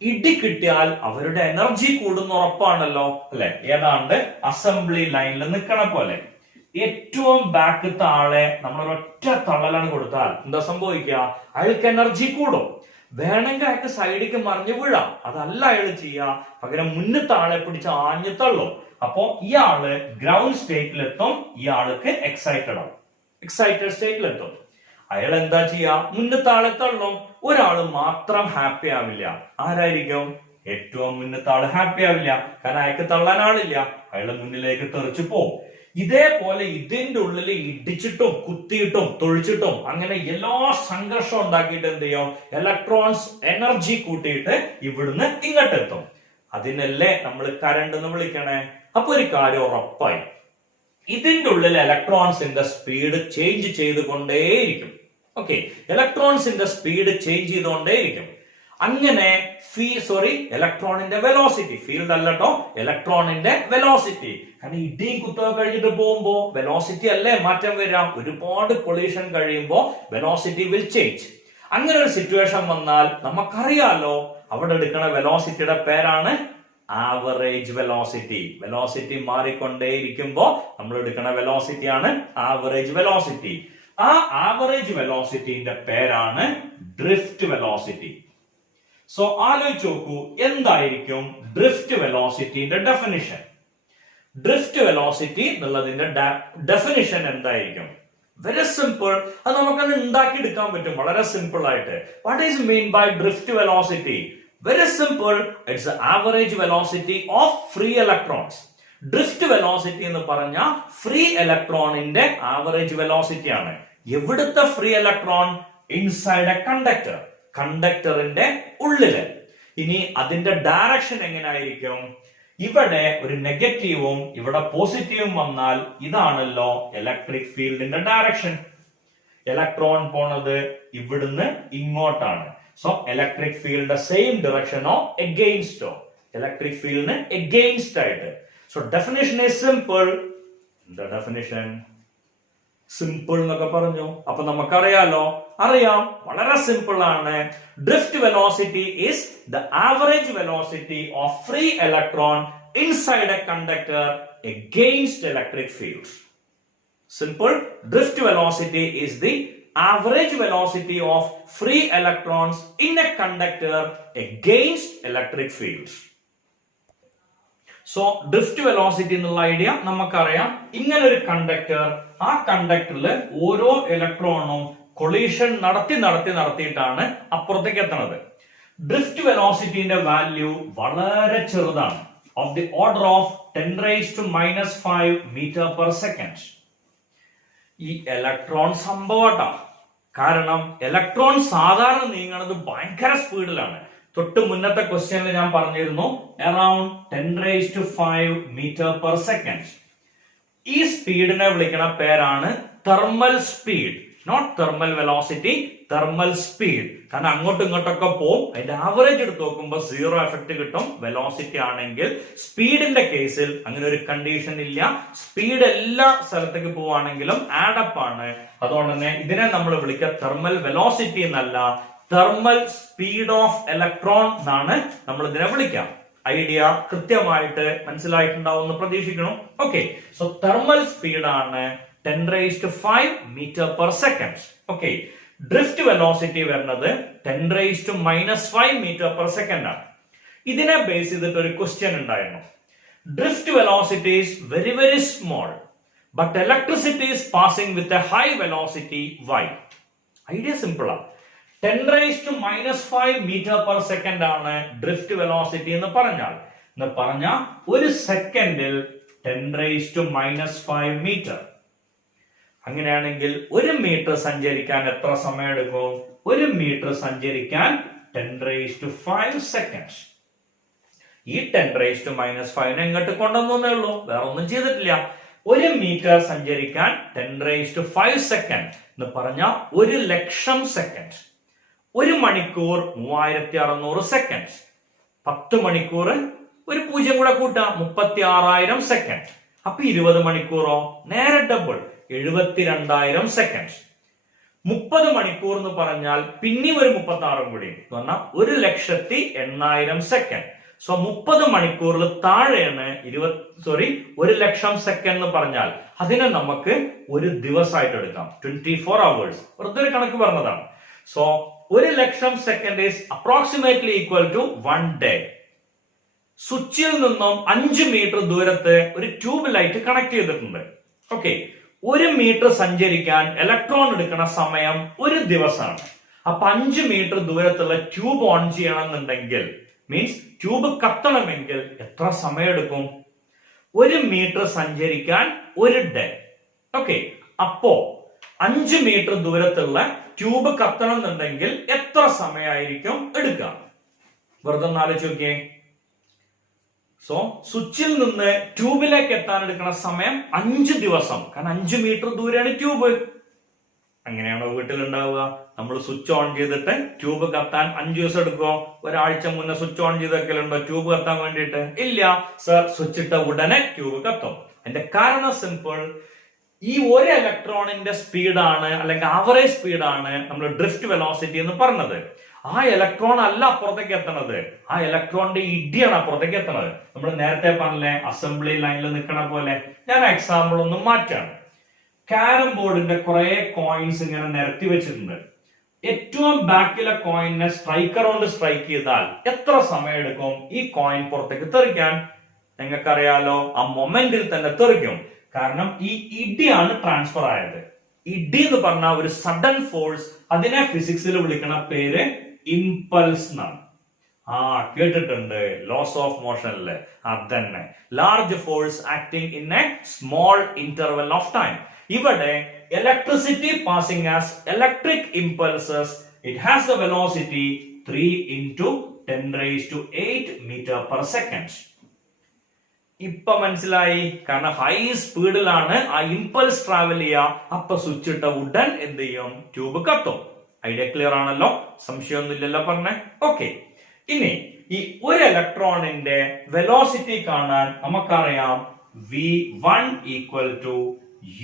ഇടി കിട്ടിയാൽ അവരുടെ എനർജി കൂടുന്ന ഉറപ്പാണല്ലോ, അല്ലെ? ഏതാണ്ട് അസംബ്ലി ലൈനിൽ നിൽക്കണ പോലെ. ഏറ്റവും ബാക്കത്തെ ആളെ നമ്മൾ ഒരൊറ്റ തള്ളലാണ് കൊടുത്താൽ എന്താ സംഭവിക്കുക? അയാൾക്ക് എനർജി കൂടും. വേണമെങ്കിൽ അയാൾക്ക് സൈഡിലേക്ക് മറിഞ്ഞു വീഴാം. അതല്ല അയാൾ ചെയ്യുക. പകരം മുന്നത്തെ ആളെ പിടിച്ച് ആഞ്ഞു തള്ളും. അപ്പോ ഇയാള് ഗ്രൗണ്ട് സ്റ്റേറ്റിലെത്തും. ഇയാൾക്ക് എക്സൈറ്റഡ് ആവും. എക്സൈറ്റഡ് സ്റ്റേറ്റിലെത്തും. അയാൾ എന്താ ചെയ്യാ? മുന്നത്തെ ആളെ തള്ളും. ഒരാൾ മാത്രം ഹാപ്പി ആവില്ല. ആരായിരിക്കും? ഏറ്റവും മുന്നത്തെ ആള് ഹാപ്പി ആവില്ല. കാരണം അയാൾക്ക് തള്ളാൻ ആളില്ല. അയാളെ മുന്നിലേക്ക് തെറിച്ചു പോകും. ഇതേപോലെ ഇതിന്റെ ഉള്ളിൽ ഇടിച്ചിട്ടും കുത്തിയിട്ടും തൊഴിച്ചിട്ടും അങ്ങനെ എല്ലാ സംഘർഷം ഉണ്ടാക്കിയിട്ട് എന്ത് ചെയ്യും? ഇലക്ട്രോൺസ് എനർജി കൂട്ടിയിട്ട് ഇവിടുന്ന് ഇങ്ങോട്ടെത്തും. അതിനല്ലേ നമ്മൾ കറണ്ട് എന്ന് വിളിക്കണേ. അപ്പൊ ഒരു കാര്യം ഉറപ്പായി, ഇതിന്റെ ഉള്ളിൽ ഇലക്ട്രോൺസിന്റെ സ്പീഡ് ചേഞ്ച് ചെയ്തുകൊണ്ടേയിരിക്കും. ഓക്കെ, ഇലക്ട്രോൺസിന്റെ സ്പീഡ് ചേഞ്ച് ചെയ്തുകൊണ്ടേയിരിക്കും. അങ്ങനെ ഇലക്ട്രോണിന്റെ വെലോസിറ്റി, ഫീൽഡ് അല്ലട്ടോ, ഇലക്ട്രോണിന്റെ വെലോസിറ്റി. കാരണം ഇടിയും കുത്തൊക്കെ കഴിഞ്ഞിട്ട് പോകുമ്പോ വെലോസിറ്റി അല്ലേ മാറ്റം വരാം. ഒരുപാട് കൊളീഷൻ കഴിയുമ്പോ വെലോസിറ്റി വിൽ ചേഞ്ച്. അങ്ങനെ ഒരു സിറ്റുവേഷൻ വന്നാൽ നമുക്കറിയാലോ, അവിടെ എടുക്കുന്ന വെലോസിറ്റിയുടെ പേരാണ് ആവറേജ് വെലോസിറ്റി. വെലോസിറ്റി മാറിക്കൊണ്ടേയിരിക്കുമ്പോ നമ്മൾ എടുക്കുന്ന വെലോസിറ്റി ആണ് ആവറേജ് വെലോസിറ്റി. ആ ആവറേജ് വെലോസിറ്റിന്റെ പേരാണ് ഡ്രിഫ്റ്റ് വെലോസിറ്റി. സോ ആലോചിച്ച് നോക്കൂ, എന്തായിരിക്കും ഡ്രിഫ്റ്റ് വെലോസിറ്റിന്റെ ഡെഫിനിഷൻ? ഡ്രിഫ്റ്റ് വെലോസിറ്റി എന്നുള്ളതിന്റെ ഡെഫിനിഷൻ എന്തായിരിക്കും? Very simple. അത് നമുക്കത് ഉണ്ടാക്കിയെടുക്കാൻ പറ്റും വളരെ സിമ്പിൾ ആയിട്ട്. What is mean by drift velocity? Very simple. It's the average velocity of free electrons. Drift velocity എന്ന് പറഞ്ഞ ഫ്രീ ഇലക്ട്രോണിന്റെ ആവറേജ് വെലോസിറ്റി ആണ്. എവിടുത്തെ free electron? Inside a conductor. കണ്ടക്ടറിന്റെ ഉള്ളില്. ഇനി അതിന്റെ ഡയറക്ഷൻ എങ്ങനെയായിരിക്കും? ഇവിടെ ഒരു നെഗറ്റീവും ഇവിടെ പോസിറ്റീവും വന്നാൽ ഇതാണല്ലോ ഇലക്ട്രിക് ഫീൽഡിന്റെ ഡയറക്ഷൻ. ഇലക്ട്രോൺ പോണത് ഇവിടുന്ന് ഇങ്ങോട്ടാണ്. So electric field the same direction or against electric field against ആയിട്ട്. So definition is simple. The definition simple എന്നൊക്കെ പറഞ്ഞു. അപ്പൊ നമുക്കറിയാലോ, അറിയാം, വളരെ സിമ്പിൾ ആണ്. Drift velocity is the average velocity of free electron inside a conductor against electric field. Simple. Drift velocity is the average velocity of free electrons in a conductor against electric fields. So drift velocity എന്നുള്ള ഐഡിയ നമുക്കറിയാം. ഇങ്ങനെ ഒരു കണ്ടക്ടർ, ആ കണ്ടക്ടറിൽ ഓരോ ഇലക്ട്രോണും കൊളീഷൻ നടത്തിയിട്ടാണ് അപ്പുറത്തേക്ക് എത്തുന്നത്. ഡ്രിഫ്റ്റ് വെലോസിറ്റിന്റെ വാല്യൂ വളരെ ചെറുതാണ്. Of the order of 10⁻⁻⁵ metre per second. ഈ ഇലക്ട്രോൺ സംഭവട്ടാ. കാരണം ഇലക്ട്രോൺ സാധാരണ നീങ്ങുന്നത് ഭയങ്കര സ്പീഡിലാണ്. തൊട്ട് മുന്നത്തെ ക്വസ്റ്റ്യനിൽ ഞാൻ പറഞ്ഞിരുന്നു അറൌണ്ട് 10⁵ മീറ്റർ പെർ സെക്കൻഡ്. ഈ സ്പീഡിനെ വിളിക്കുന്ന പേരാണ് thermal speed. Not thermal velocity, thermal speed. കാരണം അങ്ങോട്ടും ഇങ്ങോട്ടൊക്കെ പോകും. അതിന്റെ ആവറേജ് എടുത്ത് നോക്കുമ്പോൾ 0 എഫക്ട് കിട്ടും വെലോസിറ്റി ആണെങ്കിൽ. സ്പീഡിന്റെ കേസിൽ അങ്ങനെ ഒരു കണ്ടീഷൻ ഇല്ല. സ്പീഡ് എല്ലാ സ്ഥലത്തേക്ക് പോവാണെങ്കിലും ആഡപ്പ് ആണ്. അതുകൊണ്ട് തന്നെ ഇതിനെ നമ്മൾ വിളിക്കുക തെർമൽ വെലോസിറ്റി എന്നല്ല, തെർമൽ സ്പീഡ് ഓഫ് ഇലക്ട്രോൺ എന്നാണ് നമ്മൾ ഇതിനെ വിളിക്കാം. ഐഡിയ കൃത്യമായിട്ട് മനസ്സിലായിട്ടുണ്ടാവും എന്ന് പ്രതീക്ഷിക്കണം. ഓക്കെ, സോ തെർമൽ സ്പീഡ് ആണ് 10⁵ metre per second. Okay, drift velocity വരുന്നത് 10⁻⁻⁵ മീറ്റർ പെർ സെക്കൻഡ് ആണ്. ഇതിനെ ബേസ് ചെയ്തിട്ട് ഒരു ക്വസ്റ്റ്യൻ ഉണ്ടായിരുന്നു. Drift velocity is very very small but electricity is passing with a high velocity. Why? Idea simple ആണ്. 10⁻⁻⁵ മീറ്റർ പെർ സെക്കൻഡ് ആണ് ഡ്രിഫ്റ്റ് വെലോസിറ്റി എന്ന് പറഞ്ഞാൽ ഒരു സെക്കൻഡിൽ 10⁻⁻⁵ മീറ്റർ. അങ്ങനെയാണെങ്കിൽ 1 മീറ്റർ സഞ്ചരിക്കാൻ എത്ര സമയം എടുക്കും? 1 മീറ്റർ സഞ്ചരിക്കാൻ 10⁵ സെക്കൻഡ്സ്. ഈ 10⁻⁵ എങ്ങോട്ട് കൊണ്ടുവന്നേ ഉള്ളൂ, വേറെ ഒന്നും ചെയ്തിട്ടില്ല. 1 മീറ്റർ സഞ്ചരിക്കാൻ 10⁵ സെക്കൻഡ് എന്ന് പറഞ്ഞാൽ 1,00,000 സെക്കൻഡ്. 1 മണിക്കൂർ 3600 സെക്കൻഡ്. 10 മണിക്കൂർ ഒരു 0 കൂടെ കൂട്ടാം, 36,000 സെക്കൻഡ്. അപ്പൊ 20 മണിക്കൂറോ? നേരെ ഡബിൾ, 72,000 സെക്കൻഡ്. 30 മണിക്കൂർ എന്ന് പറഞ്ഞാൽ പിന്നെ ഒരു 36 കൂടി എന്ന് പറഞ്ഞാൽ 1,08,000 സെക്കൻഡ്. സോ 30 മണിക്കൂറിൽ താഴെയാണ് 1,00,000 സെക്കൻഡ് എന്ന് പറഞ്ഞാൽ അതിനെ നമുക്ക് ഒരു ദിവസമായിട്ട് എടുക്കാം, 24 hours. വെറുതെ ഒരു കണക്ക് പറഞ്ഞതാണ്. So 1,00,000 second is approximately equal to 1 day. സ്വിച്ചിൽ നിന്നും 5 മീറ്റർ ദൂരത്ത് ഒരു ട്യൂബ് ലൈറ്റ് കണക്ട് ചെയ്തിട്ടുണ്ട്. ഓക്കെ, 1 മീറ്റർ സഞ്ചരിക്കാൻ ഇലക്ട്രോൺ എടുക്കുന്ന സമയം ഒരു ദിവസമാണ്. അപ്പൊ 5 മീറ്റർ ദൂരത്തുള്ള ട്യൂബ് ഓൺ ചെയ്യണമെന്നുണ്ടെങ്കിൽ, മീൻസ് ട്യൂബ് കത്തണമെങ്കിൽ എത്ര സമയം എടുക്കും? 1 മീറ്റർ സഞ്ചരിക്കാൻ 1 day. ഓക്കെ, അപ്പോ 5 മീറ്റർ ദൂരത്തുള്ള ട്യൂബ് കത്തണം എന്നുണ്ടെങ്കിൽ എത്ര സമയമായിരിക്കും എടുക്കുക? വെറുതെ ഒന്ന് ആലോചിച്ച് നോക്കിയേ. സോ സ്വിച്ചിൽ നിന്ന് ട്യൂബിലേക്ക് എത്താൻ എടുക്കുന്ന സമയം 5 ദിവസം. കാരണം 5 മീറ്റർ ദൂരെയാണ് ട്യൂബ്. അങ്ങനെയാണോ വീട്ടിലുണ്ടാവുക? നമ്മൾ സ്വിച്ച് ഓൺ ചെയ്തിട്ട് ട്യൂബ് കത്താൻ 5 ദിവസം എടുക്കുമോ? ഒരാഴ്ച മുന്നേ സ്വിച്ച് ഓൺ ചെയ്ത് വെക്കലുണ്ടോ ട്യൂബ് കത്താൻ വേണ്ടിയിട്ട്? ഇല്ല സർ, സ്വിച്ച് ഇട്ട ഉടനെ ട്യൂബ് കത്തും. അതിന്റെ കാരണം സിമ്പിൾ. ഈ ഒരു ഇലക്ട്രോണിന്റെ സ്പീഡാണ്, അല്ലെങ്കിൽ ആവറേജ് സ്പീഡാണ് നമ്മൾ ഡ്രിഫ്റ്റ് വെലോസിറ്റി എന്ന് പറഞ്ഞത്. ആ ഇലക്ട്രോൺ അല്ല അപ്പുറത്തേക്ക് എത്തണത്, ആ ഇലക്ട്രോണിന്റെ ഇടിയാണ് അപ്പുറത്തേക്ക് എത്തണത്. നമ്മൾ നേരത്തെ പറഞ്ഞില്ലേ, അസംബ്ലി ലൈനിൽ നിൽക്കണ പോലെ. ഞാൻ എക്സാമ്പിൾ ഒന്ന് മാറ്റാണ്. ക്യാരം ബോർഡിന്റെ കുറെ കോയിൻസ് ഇങ്ങനെ നിരത്തി വെച്ചിട്ടുണ്ട്. ഏറ്റവും ബാക്കിലെ കോയിനെ സ്ട്രൈക്കർ കൊണ്ട് സ്ട്രൈക്ക് ചെയ്താൽ എത്ര സമയം എടുക്കും ഈ കോയിൻ പുറത്തേക്ക് തെറിക്കാൻ? നിങ്ങൾക്കറിയാലോ, ആ മൊമെന്റിൽ തന്നെ തെറിക്കും. കാരണം ഈ ഇടിയാണ് ട്രാൻസ്ഫർ ആയത്. ഇടി എന്ന് പറഞ്ഞ ഒരു സഡൻ ഫോഴ്സ്, അതിനെ ഫിസിക്സിൽ വിളിക്കണ പേര് ഇമ്പൾസ് എന്നാണ്. കേട്ടിട്ടുണ്ട്, ലോസ് ഓഫ് മോഷനില്. അതന്നെ, large force acting in a small interval of time. ഇവിടെ electricity passing as electric impulses, it has the velocity 3 into 10⁸ meter per second. ഇപ്പൊ മനസ്സിലായി? കാരണം ഹൈ സ്പീഡിലാണ് ആ ഇമ്പൾസ് ട്രാവൽ ചെയ്യുക. അപ്പൊ സ്വിച്ച് ഇട്ട ഉടൻ എന്ത് ചെയ്യും? ട്യൂബ് കത്തും. ഐഡിയ ക്ലിയർ ആണല്ലോ? സംശയമൊന്നുമില്ലല്ലോ പറഞ്ഞേ? ഓക്കെ, ഇനി ഈ ഒരു ഇലക്ട്രോണിന്റെ വെലോസിറ്റി കാണാൻ നമുക്കറിയാം V1 equal to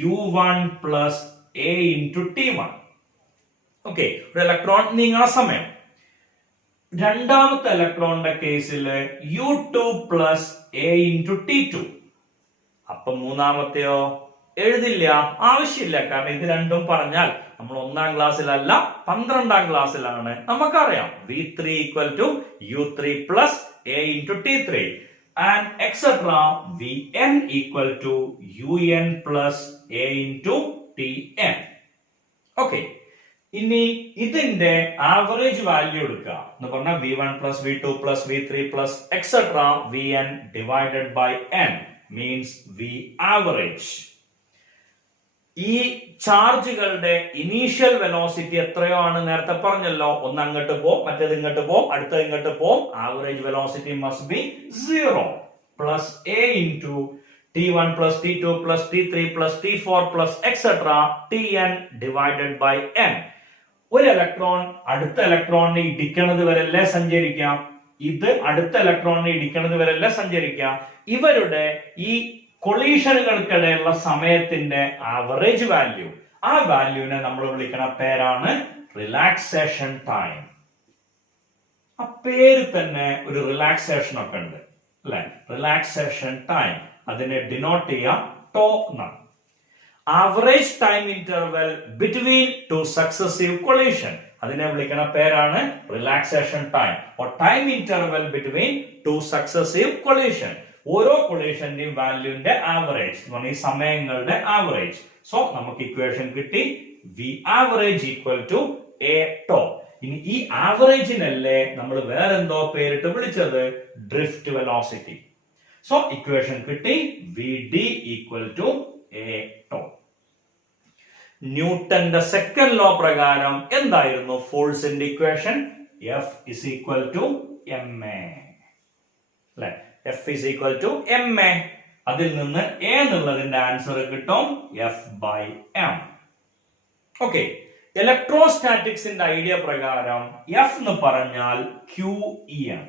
U1 plus A into T1. Okay, ഒരു ഇലക്ട്രോൺ നീങ്ങുന്ന സമയം. രണ്ടാമത്തെ ഇലക്ട്രോണിന്റെ കേസിൽ U2 plus A into T2. അപ്പൊ മൂന്നാമത്തെയോ? എഴുതില്ല, ആവശ്യമില്ല. കാരണം ഇത് രണ്ടും പറഞ്ഞാൽ നമ്മൾ 1ാം ക്ലാസ്സിലല്ല 12ാം ക്ലാസ്സിലാണ്. നമുക്കറിയാം V3 equal to U3 plus A into T3. And etc. Vn equal to Un plus A into Tn. Okay, ഇനി ഇതിന്റെ ആവറേജ് വാല്യൂ എടുക്കുക എന്ന് പറഞ്ഞാൽ V1 plus V2 plus V3 plus etc. Vn divided by n means V average. ഈ ചാർജുകളുടെ ഇനീഷ്യൽ വെലോസിറ്റി എത്രയോ ആണ് നേരത്തെ പറഞ്ഞല്ലോ. ഒന്ന് അങ്ങോട്ട് പോകും, മറ്റേത് ഇങ്ങോട്ട് പോകും, അടുത്തത് ഇങ്ങോട്ട് പോകും. Average velocity must be 0 plus A into T1 plus T2 plus T3 plus T4 plus etc. Tn divided by n. ഒരു ഇലക്ട്രോൺ അടുത്ത ഇലക്ട്രോണിനെ ഇടിക്കണത് വരെയല്ലേ സഞ്ചരിക്കാം? ഇത് അടുത്ത ഇലക്ട്രോണിനെ ഇടിക്കണത് വരെയല്ലേ സഞ്ചരിക്കാം? ഇവരുടെ ഈ കൊളീഷനുകൾക്കിടെയുള്ള സമയത്തിന്റെ ആവറേജ് വാല്യൂ, ആ വാല്യൂവിനെ നമ്മൾ വിളിക്കുന്ന പേരാണ് റിലാക്സേഷൻ ടൈം. ആ പേര് തന്നെ ഒരു റിലാക്സേഷൻ ഒക്കെ ഉണ്ട് അല്ലെ? റിലാക്സേഷൻ ടൈം, അതിനെ ഡിനോട്ട് ചെയ്യാം ടോ എന്നാണ്. Average time interval between two successive collision, അതിനെ വിളിക്കുന്ന പേരാണ് relaxation time. Time interval between two successive collision. ഓരോ കൊളീഷന്റെയും വാല്യൂന്റെ ആവറേജ്, ഈ സമയങ്ങളുടെ ആവറേജ്. സോ നമുക്ക് ഇക്വേഷൻ കിട്ടി, V average equal to a tau. ഇനി ഈ ആവറേജിനല്ലേ നമ്മൾ വേറെന്തോ പേരിട്ട് വിളിച്ചത്? Drift velocity. സോ ഇക്വേഷൻ കിട്ടി, V D equal to a tau. ന്യൂട്ടന്റെ സെക്കൻഡ് ലോ പ്രകാരം എന്തായിരുന്നു ഫോഴ്സിന്റെ equation? F is equal to ma. അല്ലെ, F is equal to ma. അതിൽ നിന്ന് A എന്നുള്ളതിന്റെ ആൻസർ കിട്ടും F by m. ഓക്കെ, ഇലക്ട്രോസ്റ്റാറ്റിക്സിന്റെ ഐഡിയ പ്രകാരം F എന്ന് പറഞ്ഞാൽ QE ആണ്.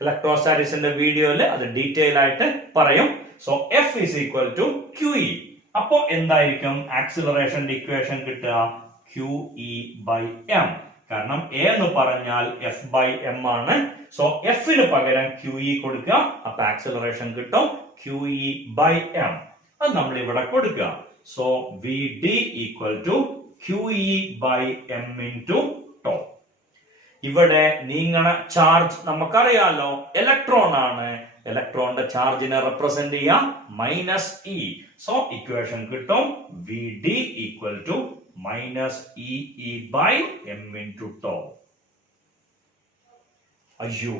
ഇലക്ട്രോസ്റ്റാറ്റിക്സിന്റെ വീഡിയോയിൽ അത് ഡീറ്റെയിൽ ആയിട്ട് പറയും. So F is equal to QE. അപ്പോ എന്തായിരിക്കും ആക്സിലറേഷന്റെ ഇക്വേഷൻ കിട്ടുക? QE by m. കാരണം A എന്ന് പറഞ്ഞാൽ F by m ആണ്. സോ F ന് പകരം QE കൊടുക്കുക, അപ്പൊ ആക്സിലറേഷൻ കിട്ടും QE by m. അത് നമ്മൾ ഇവിടെ കൊടുക്കുക. So VD equal to QE by m into tau. ഇവിടെ നീങ്ങണ ചാർജ് നമുക്കറിയാലോ ഇലക്ട്രോൺ ആണ്. ഇലക്ട്രോണിന്റെ ചാർജിനെ റെപ്രസെന്റ് ചെയ്യാം -e. സോ ഇക്വേഷൻ കിട്ടും VD equal to -EE by m into tau. അയ്യോ,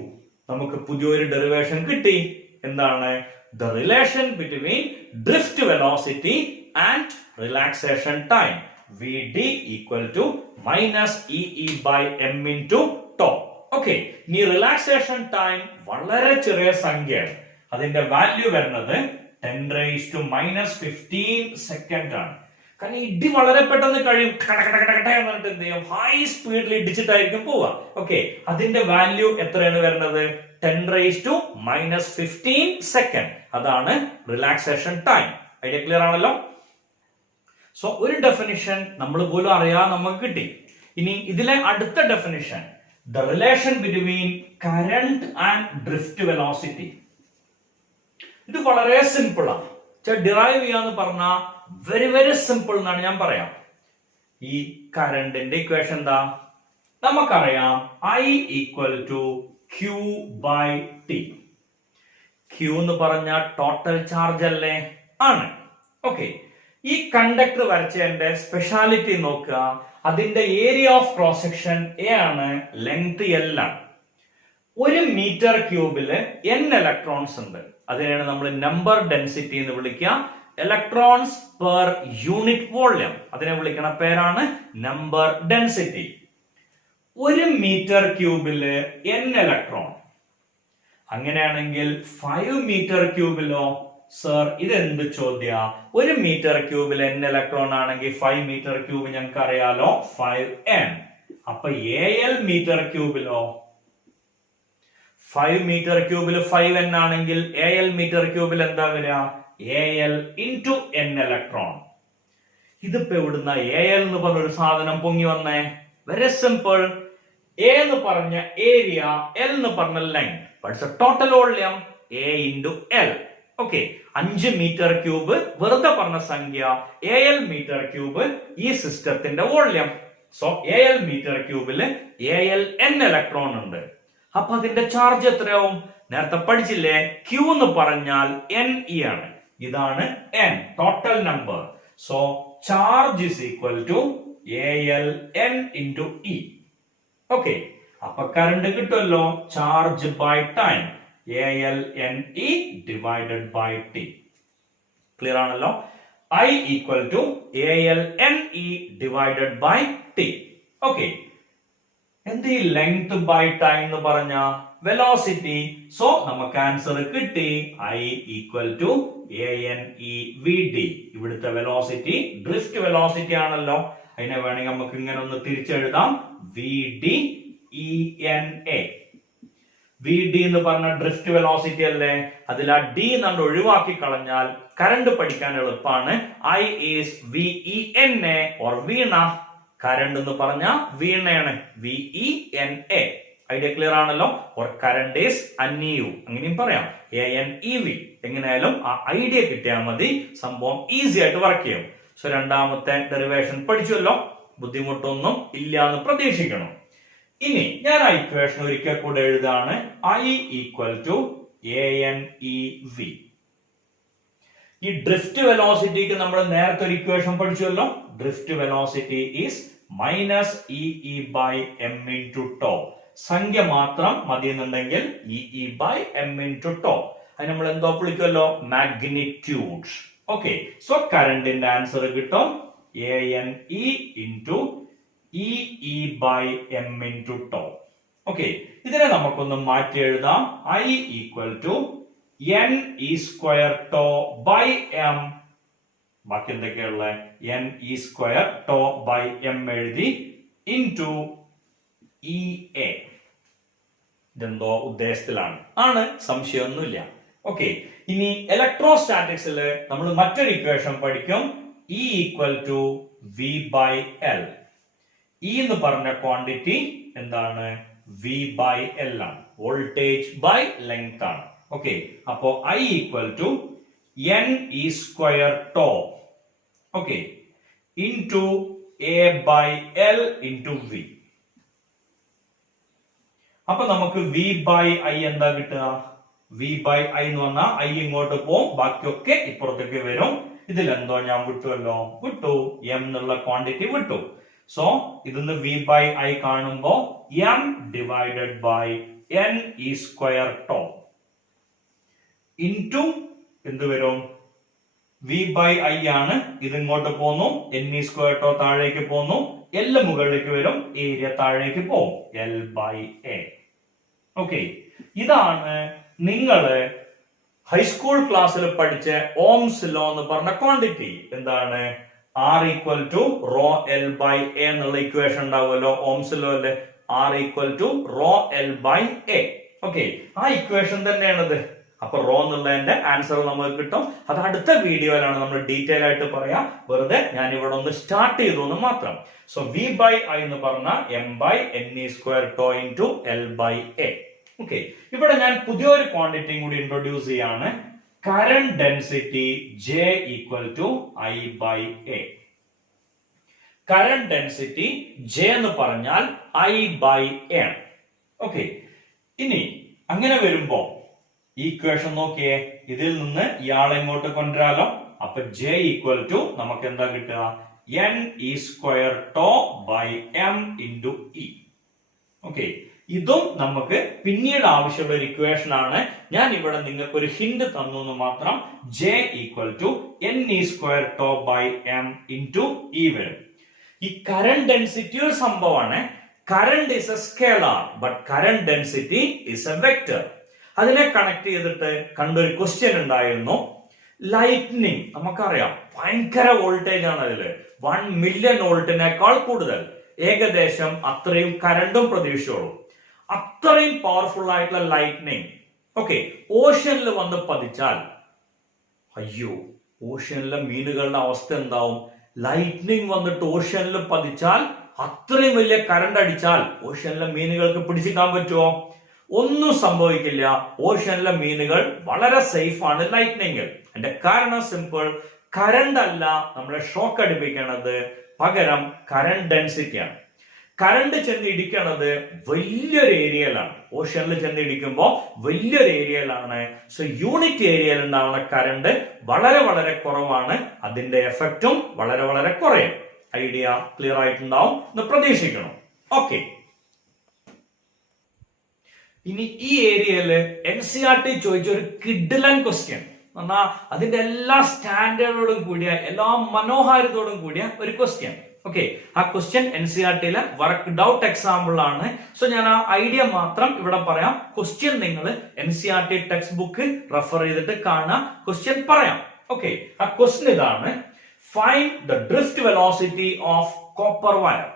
നമുക്ക് പുതിയൊരു ഡെറിവേഷൻ കിട്ടി. എന്താണ്? The relation between drift velocity and relaxation time. VD equal to -EE by m into tau. Okay, ഇനി റിലാക്സേഷൻ ടൈം വളരെ ചെറിയ സംഖ്യയാണ്. അതിന്റെ വാല്യൂ വരുന്നത് 10⁻⁻15 സെക്കൻഡ് ആണ്. കാരണം ഇടി വളരെ പെട്ടെന്ന് കഴിയും. എന്നിട്ട് എന്ത് ചെയ്യും? ഹൈ സ്പീഡിൽ ഇടിച്ചിട്ടായിരിക്കും പോവുക. ഓക്കെ, അതിന്റെ വാല്യൂ എത്രയാണ് വരുന്നത്? 10⁻⁻15 സെക്കൻഡ്. അതാണ് റിലാക്സേഷൻ ടൈം. ഐഡിയ ക്ലിയർ ആണല്ലോ? സോ ഒരു ഡെഫിനിഷൻ നമ്മൾ പോലും അറിയാതെ നമുക്ക് കിട്ടി. ഇനി ഇതിലെ അടുത്ത definition, the relation between current and drift velocity. ഇത് വളരെ സിമ്പിൾ ആണ്. ഡിറൈവ് ചെയ്യാന്ന് പറഞ്ഞാൽ വെരി വെരി സിമ്പിൾ എന്നാണ് ഞാൻ പറയാം. ഈ കറന്റിന്റെ ഇക്വേഷൻ എന്താ? നമുക്കറിയാം I equal to Q by T. Q എന്ന് പറഞ്ഞ ടോട്ടൽ ചാർജ് അല്ലേ? ആണ്. ഓക്കെ, ഈ കണ്ടക്ടർ വരച്ചതിന്റെ സ്പെഷ്യാലിറ്റി നോക്കുക. അതിന്റെ area of cross section A ആണ്, ലെങ്ത് L ആണ്. 1 മീറ്റർ ക്യൂബില് n ഇലക്ട്രോൺസ് ഉണ്ട്. അതിനെയാണ് നമ്മൾ നമ്പർ ഡെൻസിറ്റി എന്ന് വിളിക്കുക. ഇലക്ട്രോൺസ് പെർ യൂണിറ്റ് വോള്യം, അതിനെ വിളിക്കുന്ന പേരാണ് നമ്പർ ഡെൻസിറ്റി. 1 മീറ്റർ ക്യൂബില് n ഇലക്ട്രോൺ. അങ്ങനെയാണെങ്കിൽ 5 മീറ്റർ ക്യൂബിലോ? സർ, ഇതെന്ത് ചോദ്യ? 1 മീറ്റർ ക്യൂബിൽ n ഇലക്ട്രോൺ ആണെങ്കിൽ 5 മീറ്റർ ക്യൂബ് ഞങ്ങൾക്ക് അറിയാലോ 5n. അപ്പൊ AL മീറ്റർ ക്യൂബിലോ? 5 മീറ്റർ ക്യൂബിൽ 5n ആണെങ്കിൽ AL മീറ്റർ ക്യൂബിൽ എന്താ വരിക? AL into n electron. ഇതിപ്പോ എവിടുന്ന AL എന്ന് പറഞ്ഞ ഒരു സാധനം പൊങ്ങി വന്നേ? Very simple. A എന്ന് പറഞ്ഞ ഏരിയ, L എന്ന് പറഞ്ഞ length, total volume A into L. Okay, 5 metre cube വെറുതെ പറഞ്ഞ സംഖ്യ, AL മീറ്റർ ക്യൂബ് ഈ സിസ്റ്റത്തിന്റെ വോള്യം. സോ AL മീറ്റർ ക്യൂബില് AL n ഇലക്ട്രോൺ ഉണ്ട്. അപ്പൊ അതിന്റെ ചാർജ് എത്രയാവും? നേരത്തെ പഠിച്ചില്ലേ? Q എന്ന് പറഞ്ഞാൽ NE ആണ്. ഇതാണ് n, total number. So charge is equal to AL n into E. Okay, അപ്പൊ കറണ്ട് കിട്ടുമല്ലോ. Charge by time AL NE divided by T. Clear ആണല്ലോ? I equal to AL NE divided by T. Okay, എന്ത് ഈ ലെങ്ത് ബൈ ടൈം എന്ന് പറഞ്ഞ വെലോസിറ്റി. സോ നമുക്ക് ആൻസർ കിട്ടി I equal to ANE VD. ഇവിടുത്തെ വെലോസിറ്റി ഡ്രിഫ്റ്റ് വെലോസിറ്റി ആണല്ലോ. അതിനെ വേണമെങ്കിൽ നമുക്ക് ഇങ്ങനെ ഒന്ന് തിരിച്ചെഴുതാം, VD ENA. VD എന്ന് പറഞ്ഞ ഡ്രിഫ്റ്റ് വെലോസിറ്റി അല്ലേ? അതിൽ ആ D നമ്മൾ ഒഴിവാക്കി കളഞ്ഞാൽ കറണ്ട് പഠിക്കാൻ എളുപ്പമാണ്. I is VENA or Veena. Current എന്ന് പറഞ്ഞ വീണയാണ്, VENA. ഐഡിയ ക്ലിയർ ആണല്ലോ? ഓർ കറണ്ട് ഈസ് അന്യു, അങ്ങനെയും പറയാം, ANEV. എങ്ങനെയായാലും ആ ഐഡിയ കിട്ടിയാൽ മതി, സംഭവം ഈസി ആയിട്ട് വർക്ക് ചെയ്യും. സോ രണ്ടാമത്തെ ഡെറിവേഷൻ പഠിച്ചല്ലോ, ബുദ്ധിമുട്ടൊന്നും ഇല്ല എന്ന് പ്രതീക്ഷിക്കണം. ഇനി ഞാൻ ആ ഇക്വേഷൻ ഒരിക്കൽ കൂടെ എഴുതാണ്. I equal to ANEV. ഈ ഡ്രിഫ്റ്റ് വെലോസിറ്റിക്ക് നമ്മൾ നേരത്തെ ഒരു ഇക്വേഷൻ പഠിച്ചല്ലോ. Drift velocity is -EE by m into tau. സംഖ്യ മാത്രം മതി എന്നുണ്ടെങ്കിൽ EE by m into tau. അത് നമ്മൾ എന്തോ വിളിക്കുമല്ലോ, മാഗ്നിറ്റ്യൂഡ്. ഓക്കെ, സോ കറണ്ടിന്റെ ആൻസർ കിട്ടും ANE into EE by M into tau. Okay, ഇതിനെ നമുക്കൊന്ന് മാറ്റി എഴുതാം. I equal to NE square tau by M. ബാക്കി എന്തൊക്കെയുള്ള NE square tau by M എഴുതി into EA. ഇതെന്തോ ഉദ്ദേശത്തിലാണ്, ആണ്, സംശയമൊന്നുമില്ല. ഓക്കെ, ഇനി ഇലക്ട്രോസ്റ്റാറ്റിക്സിൽ നമ്മൾ മറ്റൊരു ഇക്വേഷൻ പഠിക്കും. E equal to V by L. E എന്ന് പറഞ്ഞ ക്വാണ്ടിറ്റി എന്താണ്? V by L ആണ്. വോൾട്ടേജ് ബൈ ലെങ്ത് ആണ്. ഓക്കെ, അപ്പോ I equal to NE square tau, okay, into A by L into V. അപ്പൊ നമുക്ക് V by I എന്താ കിട്ടുക? V by I എന്ന് പറഞ്ഞാൽ I ഇങ്ങോട്ട് പോകും, ബാക്കിയൊക്കെ ഇപ്പുറത്തേക്ക് വരും. ഇതിലെന്തോ ഞാൻ വിട്ടുവല്ലോ, വിട്ടു, M എന്നുള്ള ക്വാണ്ടിറ്റി വിട്ടു. സോ ഇതിന്ന് V by I കാണുമ്പോ M divided by NE square tau into എന്ത് വരും? V by I ആണ്, ഇത് ഇങ്ങോട്ട് പോന്നു, NE സ്ക്വയർ tau താഴേക്ക് പോന്നു, L മുകളിലേക്ക് വരും, ഏരിയ താഴേക്ക് പോകും, L by A. ഓക്കെ, ഇതാണ് നിങ്ങള് ഹൈസ്കൂൾ ക്ലാസ്സിൽ പഠിച്ച ഓംസ് ലോ എന്ന് പറഞ്ഞ ക്വാണ്ടിറ്റി. എന്താണ്? R equal to rho L by A എന്നുള്ള ഇക്വേഷൻ ഉണ്ടാവുമല്ലോ ഓംസ് ലോ അല്ലെ, R equal to rho L by A. Okay, ആ ഇക്വേഷൻ തന്നെയാണിത്. അപ്പൊ റോ എന്നുള്ളതിന്റെ ആൻസർ നമുക്ക് കിട്ടും. അത് അടുത്ത വീഡിയോയിലാണ് നമ്മൾ ഡീറ്റെയിൽ ആയിട്ട് പറയാം. വെറുതെ ഞാൻ ഇവിടെ ഒന്ന് സ്റ്റാർട്ട് ചെയ്തു എന്ന് മാത്രം. സോ V by I എന്ന് പറഞ്ഞ M by NE square tau into L by A. Okay, ഇവിടെ ഞാൻ പുതിയൊരു ക്വാണ്ടിറ്റിയും കൂടി ഇൻട്രൊഡ്യൂസ് ചെയ്യാണ്. Current density J equal to I by A. Current density J എന്ന് പറഞ്ഞാൽ I by A. ഓക്കെ, ഇനി അങ്ങനെ വരുമ്പോ ഈ ഇക്വേഷൻ നോക്കിയേ, ഇതിൽ നിന്ന് ഇയാളെ ഇങ്ങോട്ട് കൊണ്ടുവരാലോ. അപ്പൊ J equal to നമുക്ക് എന്താ കിട്ടുക? NE square tau by M into E. Okay, ഇതും നമുക്ക് പിന്നീട് ആവശ്യമുള്ള ഒരു ഇക്വേഷൻ ആണ്. ഞാൻ ഇവിടെ നിങ്ങൾക്ക് ഒരു ഹിന്റ് തന്നു എന്ന് മാത്രം. J equal to NE square tau by M into E വരും. ഈ കറന്റ് ഡെൻസിറ്റി ഒരു സംഭവമാണ്. Current is A scalar but current density is A vector. അതിനെ കണക്ട് ചെയ്തിട്ട് കണ്ടൊരു ക്വസ്റ്റ്യൻ ഉണ്ടായിരുന്നു. ലൈറ്റ്നിങ് നമുക്കറിയാം, ഭയങ്കര വോൾട്ടേജ് ആണ് അതില്, 1 മില്യൺ വോൾട്ടിനേക്കാൾ കൂടുതൽ, ഏകദേശം അത്രയും കറണ്ടും പ്രതീക്ഷിച്ചോളൂ. അത്രയും പവർഫുൾ ആയിട്ടുള്ള ലൈറ്റ്നിങ് ഓക്കെ ഓഷ്യനിൽ വന്ന് പതിച്ചാൽ, അയ്യോ, ഓഷ്യനിലെ മീനുകളുടെ അവസ്ഥ എന്താവും? ലൈറ്റ്നിങ് വന്നിട്ട് ഓഷ്യനിൽ പതിച്ചാൽ, അത്രയും വലിയ കറണ്ട് അടിച്ചാൽ ഓഷ്യനിലെ മീനുകൾക്ക് പിടിച്ചിക്കാൻ പറ്റുമോ? ഒന്നും സംഭവിക്കില്ല. ഓഷ്യനിലെ മീനുകൾ വളരെ സേഫ് ആണ് ലൈറ്റ്നിങ്ങിൽ. അതിന്റെ കാരണം സിമ്പിൾ, കറണ്ട് അല്ല നമ്മളെ ഷോക്ക് അടിപ്പിക്കണത്, പകരം കറന്റ് ഡെൻസിറ്റിയാണ്. കറണ്ട് ചെന്ന് ഇടിക്കണത് വലിയൊരു ഏരിയയിലാണ്. ഓഷ്യനിൽ ചെന്ന് ഇടിക്കുമ്പോൾ വലിയൊരു ഏരിയയിലാണ്. സോ യൂണിറ്റ് ഏരിയയിൽ ഉണ്ടാവുന്ന കറണ്ട് വളരെ വളരെ കുറവാണ്. അതിന്റെ എഫക്റ്റും വളരെ വളരെ കുറയും. ഐഡിയ ക്ലിയർ ആയിട്ടുണ്ടാവും എന്ന് പ്രതീക്ഷിക്കണം. ഓക്കെ, ഇനി ഈ ഏരിയയില് NCERT ചോദിച്ച ഒരു കിഡ്ലൻ ക്വസ്റ്റ്യൻ, എന്നാൽ അതിന്റെ എല്ലാ സ്റ്റാൻഡേർഡോടും കൂടിയ, എല്ലാ മനോഹാരിതയോടും കൂടിയ ഒരു ക്വസ്റ്റ്യൻ. ഓക്കെ, ആ ക്വസ്റ്റ്യൻ NCERTയിലെ വർക്ക്ഡ് ഔട്ട് എക്സാമ്പിൾ ആണ്. സോ ഞാൻ ആ ഐഡിയ മാത്രം ഇവിടെ പറയാം. ക്വസ്റ്റ്യൻ നിങ്ങൾ NCERT ടെക്സ്റ്റ് ബുക്ക് റെഫർ ചെയ്തിട്ട് കാണുക, ക്വസ്റ്റ്യൻ പറയാം. ഓക്കെ, ആ ക്വസ്റ്റ്യൻ ഇതാണ്. Find the drift velocity of copper wire.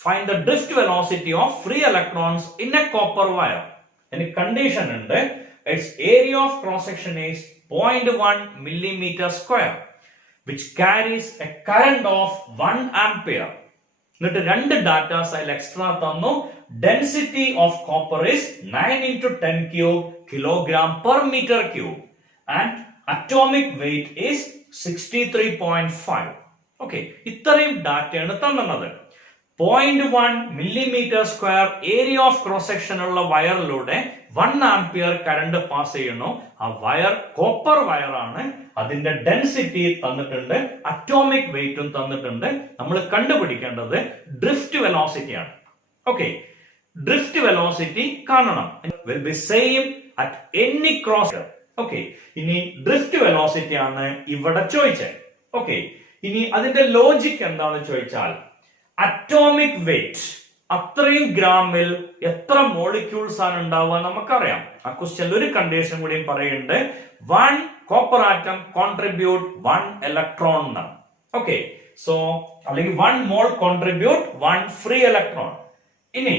Find the drift velocity of free electrons in a copper wire. And condition ഉണ്ട്, its area of cross section is 0.1 millimeter square, which carries a current of 1 ampere. എന്നിട്ട് രണ്ട് ഡാറ്റാസ് അതിൽ എക്സ്ട്രാ തന്നു. Density of copper is 9 into 10 cube kilogram per meter cube, and atomic weight is 63.5. Okay, ഇത്രയും ഡാറ്റയാണ് തന്നത്. 0.1 millimeter square area of cross section ഉള്ള വയറിലൂടെ 1 ആംപിയർ കറണ്ട് പാസ് ചെയ്യുന്നു. ആ വയർ കോപ്പർ വയർ ആണ്. അതിന്റെ ഡെൻസിറ്റി തന്നിട്ടുണ്ട്, അറ്റോമിക് വെയിറ്റും തന്നിട്ടുണ്ട്. നമ്മൾ കണ്ടുപിടിക്കേണ്ടത് ഡ്രിഫ്റ്റ് വെലോസിറ്റി ആണ്. ഓക്കെ, ഡ്രിഫ്റ്റ് വെലോസിറ്റി കാണണം. Will be same at any cross. Okay, ഇനി ഡ്രിഫ്റ്റ് വെലോസിറ്റി ആണ് ഇവിടെ ചോദിച്ചത്. ഓക്കെ, ഇനി അതിന്റെ ലോജിക് എന്താണെന്ന് ചോദിച്ചാൽ അറ്റോമിക് വെയിറ്റ് അത്രയും ഗ്രാമിൽ എത്ര മോളിക്യൂൾസ് ആണ് ഉണ്ടാവുക നമുക്കറിയാം. ആ ക്വസ്റ്റ്യനിൽ ഒരു കണ്ടീഷൻ കൂടിയും പറയുന്നുണ്ട്, 1 കോപ്പർ ആറ്റം കോൺട്രിബ്യൂട്ട് 1 ഇലക്ട്രോൺ എന്നാണ്. ഓക്കെ, സോ അല്ലെങ്കിൽ 1 മോൾ കോൺട്രിബ്യൂട്ട് 1 ഫ്രീ ഇലക്ട്രോൺ. ഇനി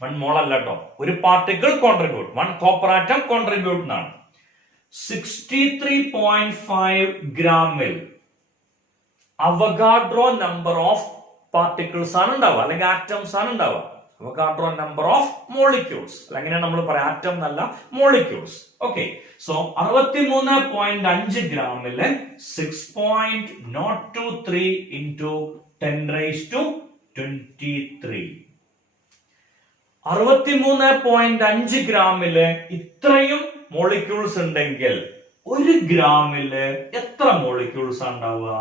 1 മോൾ അല്ല കേട്ടോ, ഒരു particle contribute 1 copper atom contribute എന്നാണ്. 63.5 ഗ്രാമിൽ അവഗാഡ്രോ നമ്പർ ഓഫ് പാർട്ടിക്കിൾസ് ആണ് ഉണ്ടാവുക, അല്ലെങ്കിൽ ആറ്റംസ് ആണ് ഉണ്ടാവുക. അവഗാഡ്രോ നമ്പർ ഓഫ് മോളിക്യൂൾസ്, അല്ലെങ്കിൽ നമ്മൾ പറയാം ആറ്റം എന്നല്ല, മോളിക്യൂൾസ്. Okay, so 63.5 ഗ്രാമില് 6.023 into 10⁻23. 63.5 ഗ്രാമില് ഇത്രയും മോളിക്യൂൾസ് ഉണ്ടെങ്കിൽ 1 ഗ്രാമില് എത്ര മോളിക്യൂൾസ് ഉണ്ടാവുക?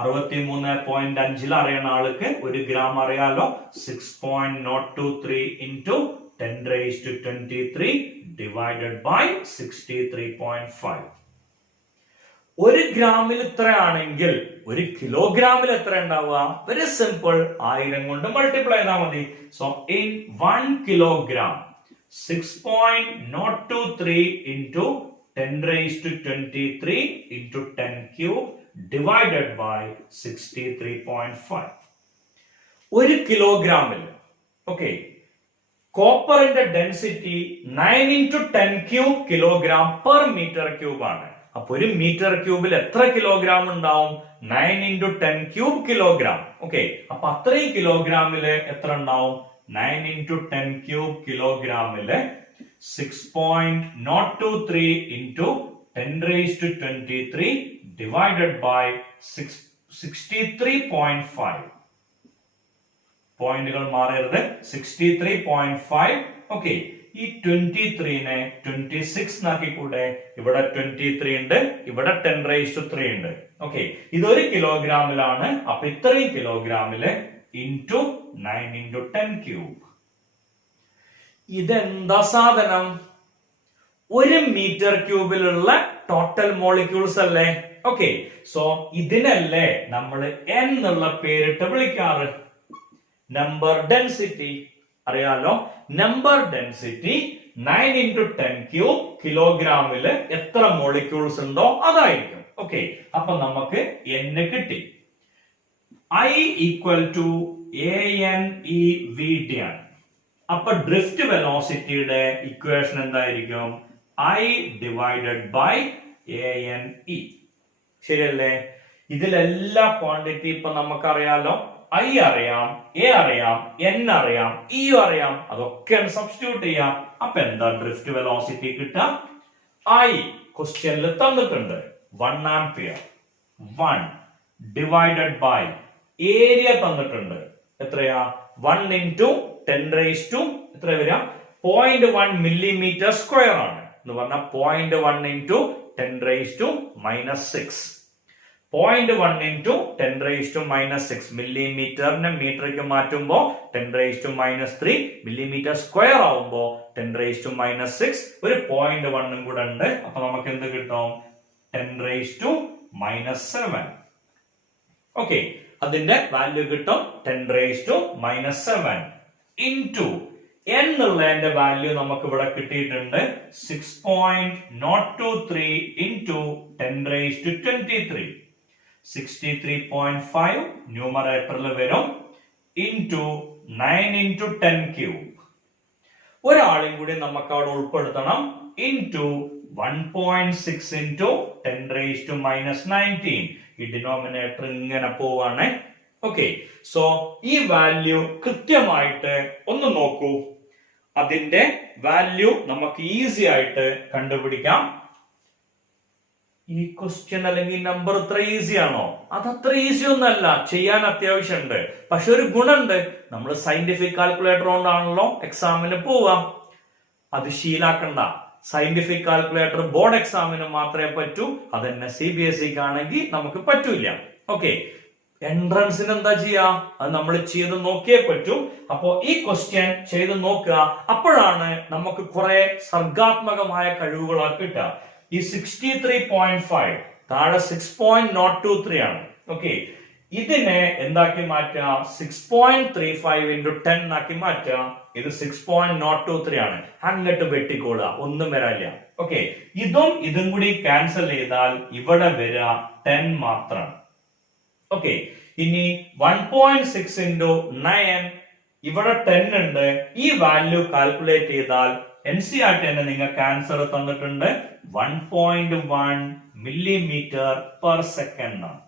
63.5 അറിയുന്ന ആൾക്ക് 1 ഗ്രാം അറിയാലോ, 6.023 into 10⁻23 divided by 63.5. 1 ഗ്രാമിൽ ഇത്ര ആണെങ്കിൽ 1 കിലോഗ്രാമിൽ എത്ര ഉണ്ടാവുക? വെരി സിമ്പിൾ, 1000 കൊണ്ട് മൾട്ടിപ്ലൈ ചെയ്താൽ മതി. So in 1 kilogram 6.023 into 10⁻23 into 10 cube divided by 63.5. 1 കിലോഗ്രാമിൽ ഓക്കെ കോപ്പറിന്റെ density 9 into 10 cube kilogram per metre cube ആണ്. അപ്പൊ 1 മീറ്റർ ക്യൂബിൽ എത്ര കിലോഗ്രാം ഉണ്ടാവും? 9 into 10 ക്യൂബ് കിലോഗ്രാം. ഓക്കെ, അപ്പൊ അത്രയും കിലോഗ്രാമില് എത്ര ഉണ്ടാവും? 9 into 10 cube കിലോഗ്രാമില് 6.023 into 10⁻23 divided by 63.5. പോയിന്റുകൾ മാറരുത്, 63.5. ഓക്കെ, ഈ 23നെ 26 ആക്കിക്കൂടെ? ഇവിടെ 23 ഉണ്ട്, ഇവിടെ 10⁻3 ഉണ്ട്. ഓക്കെ, ഇതൊരു കിലോഗ്രാമിലാണ്. അപ്പൊ ഇത്രയും കിലോഗ്രാമില് ഇൻറ്റു 9 into 10 ക്യൂബ്. ഇതെന്താ സാധനം? 1 മീറ്റർ ക്യൂബിലുള്ള ടോട്ടൽ മോളിക്യൂൾസ് അല്ലേ? ഓക്കെ, സോ ഇതിനല്ലേ നമ്മൾ n എന്നുള്ള പേരിട്ട് വിളിക്കാറ്? നമ്പർ ഡെൻസിറ്റി അറിയാലോ. നമ്പർ ഡെൻസിറ്റി 9 into 10 ക്യൂബ് കിലോഗ്രാമില് എത്ര മോളിക്യൂൾസ് ഉണ്ടോ അതായിരിക്കും. ഓക്കെ, അപ്പൊ നമുക്ക് n കിട്ടി. I equal to ANEVD ആണ്. അപ്പൊ ഡ്രിഫ്റ്റ് വെലോസിറ്റിയുടെ ഇക്വേഷൻ എന്തായിരിക്കും? I divided by ANE. ശരിയല്ലേ? ഇതിലെല്ലാ ക്വാണ്ടിറ്റി ഇപ്പൊ നമുക്കറിയാലോ. I അറിയാം, A അറിയാം, N അറിയാം, E അറിയാം. അതൊക്കെ സബ്സ്റ്റിറ്റ്യൂട്ട് ചെയ്യാം. അപ്പൊ എന്താ ഡ്രിഫ്റ്റ് വെലോസിറ്റി കിട്ടുക? I ക്വസ്റ്റ്യനിൽ തന്നിട്ടുണ്ട് 1 ആംപിയർ. 1 ഡിവൈഡഡ് ബൈ ഏരിയ തന്നിട്ടുണ്ട്. എത്രയാ? 1 into 10⁻, എത്ര വരാം? 0.1 millimeter സ്ക്വയർ ആണ് എന്ന് പറഞ്ഞാൽ 0.1 into 10⁻⁻6. 0.1 into 10⁻⁻6 മില്ലിമീറ്ററിനെ മീറ്ററിലേക്ക് മാറ്റുമ്പോ 10⁻⁻3 മില്ലിമീറ്റർ സ്ക്വയർ ആവുമ്പോ 10⁻⁻6 ഒരു 0.1 കൂടെ ഉണ്ട്. അപ്പൊ നമുക്ക് എന്ത് കിട്ടും? 10⁻⁻7. ഓക്കെ, അതിന്റെ വാല്യൂ കിട്ടും 10⁻⁻7 into n എന്നുള്ളതിന്റെ വാല്യൂ നമുക്ക് ഇവിടെ കിട്ടിയിട്ടുണ്ട് 6.023 into 10⁻23. 63.5 ന്യൂമറേറ്ററിൽ വരും into 9 into 10 ക്യൂബ്. ഒരാളെയും കൂടി നമുക്ക് അവിടെ ഉൾപ്പെടുത്തണം. into 1.6 into 10⁻⁻19. ഈ ഡിനോമിനേറ്റർ ഇങ്ങനെ പോവാണ്. ഓക്കെ, സോ ഈ വാല്യൂ കൃത്യമായിട്ട് ഒന്ന് നോക്കൂ. അതിന്റെ വാല്യൂ നമുക്ക് ഈസി ആയിട്ട് കണ്ടുപിടിക്കാം. ഈ ക്വസ്റ്റ്യൻ അല്ലെങ്കിൽ നമ്പർ ഇത്ര ഈസി ആണോ? അതത്ര ഈസി ഒന്നല്ല, ചെയ്യാൻ അത്യാവശ്യമുണ്ട്. പക്ഷെ ഒരു ഗുണമുണ്ട്, നമ്മൾ സയന്റിഫിക് കാൽക്കുലേറ്റർ കൊണ്ടാണല്ലോ എക്സാമിന് പോവാം. അത് ശീലാക്കണ്ട. സയന്റിഫിക് കാൽക്കുലേറ്റർ ബോർഡ് എക്സാമിന് മാത്രമേ പറ്റൂ. അതന്നെ CBSE ആണെങ്കിൽ നമുക്ക് പറ്റൂല. ഓക്കെ, എൻട്രൻസിന് എന്താ ചെയ്യാ? അത് നമ്മൾ ചെയ്ത് നോക്കിയേ പറ്റൂ. അപ്പോ ഈ ക്വസ്റ്റ്യൻ ചെയ്ത് നോക്കുക. അപ്പോഴാണ് നമുക്ക് കുറെ സർഗാത്മകമായ കഴിവുകൾ കിട്ടുക. ഈ 63.5 താഴെ 6.023 ആണ്. ഓക്കെ, ഇതിനെ എന്താക്കി മാറ്റാം? 6.35 into 10 ആക്കി മാറ്റാം. ഇത് 6.023 ആണ്. അങ്ങോട്ട് വെട്ടിക്കോളുക, ഒന്നും വരാനില്ല. ഓക്കെ, ഇതും കൂടി ക്യാൻസൽ ചെയ്താൽ ഇവിടെ വരിക 10 മാത്രം. ഓക്കെ, ഇനി 1.6 into 9, ഇവിടെ 10 ഉണ്ട്. ഈ വാല്യൂ കാൽക്കുലേറ്റ് ചെയ്താൽ NCERT തന്നെ നിങ്ങൾക്ക് ആൻസർ തന്നിട്ടുണ്ട് 1.1 millimeter per second ആണ്.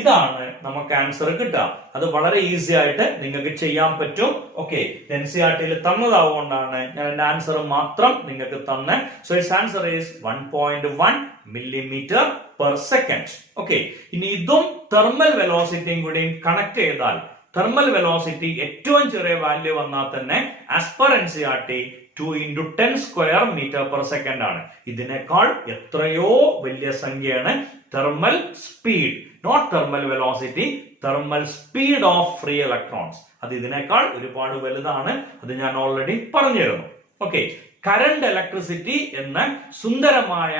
ഇതാണ് നമുക്ക് ആൻസർ കിട്ടുക. അത് വളരെ ഈസി ആയിട്ട് നിങ്ങൾക്ക് ചെയ്യാൻ പറ്റും. ഓക്കെ, NCERT തന്നതാവുകൊണ്ടാണ് ഞാൻ എന്റെ ആൻസർ മാത്രം നിങ്ങൾക്ക് തന്നെ. So it's answer is 1.1 millimeter per second. Okay, ഇനി ഇതും തെർമൽ വെലോസിറ്റിയും കൂടി കണക്ട് ചെയ്താൽ തെർമൽ വെലോസിറ്റി ഏറ്റവും ചെറിയ വാല്യൂ വന്നാൽ തന്നെ as per NCERT 2 into 10 square meter per second ആണ്. ഇതിനേക്കാൾ എത്രയോ വലിയ സംഖ്യയാണ് thermal speed, not thermal velocity, thermal speed of free electrons. അത് ഇതിനേക്കാൾ ഒരുപാട് വലുതാണ്. അത് ഞാൻ ഓൾറെഡി പറഞ്ഞിരുന്നു. ഓക്കെ, കറണ്ട് ഇലക്ട്രിസിറ്റി എന്ന സുന്ദരമായ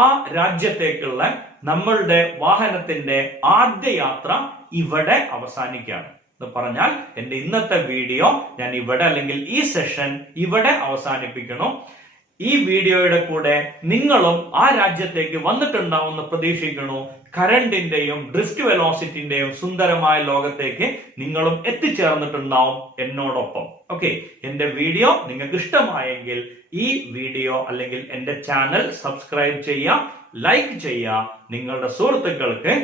ആ രാജ്യത്തേക്കുള്ള നമ്മളുടെ വാഹനത്തിന്റെ ആദ്യ യാത്ര ഇവിടെ അവസാനിക്കുകയാണ്. എന്ന് പറഞ്ഞാൽ എന്റെ ഇന്നത്തെ വീഡിയോ ഞാൻ ഇവിടെ, അല്ലെങ്കിൽ ഈ സെഷൻ ഇവിടെ അവസാനിപ്പിക്കണം. ഈ വീഡിയോയുടെ കൂടെ നിങ്ങളും ആ രാജ്യത്തേക്ക് വന്നിട്ടുണ്ടാവുമെന്ന് പ്രതീക്ഷിക്കുന്നു. കറണ്ടിന്റെയും ഡ്രിഫ്റ്റ് വെലോസിറ്റിന്റെയും സുന്ദരമായ ലോകത്തേക്ക് നിങ്ങളും എത്തിച്ചേർന്നിട്ടുണ്ടാവും എന്നോടൊപ്പം. ഓക്കെ, എന്റെ വീഡിയോ നിങ്ങൾക്ക് ഇഷ്ടമായെങ്കിൽ ഈ വീഡിയോ അല്ലെങ്കിൽ എന്റെ ചാനൽ സബ്സ്ക്രൈബ് ചെയ്യുക, ലൈക്ക് ചെയ്യുക, നിങ്ങളുടെ സുഹൃത്തുക്കൾക്ക്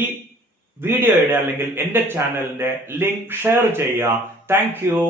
ഈ വീഡിയോയുടെ അല്ലെങ്കിൽ എന്റെ ചാനലിന്റെ ലിങ്ക് ഷെയർ ചെയ്യുക. Thank you.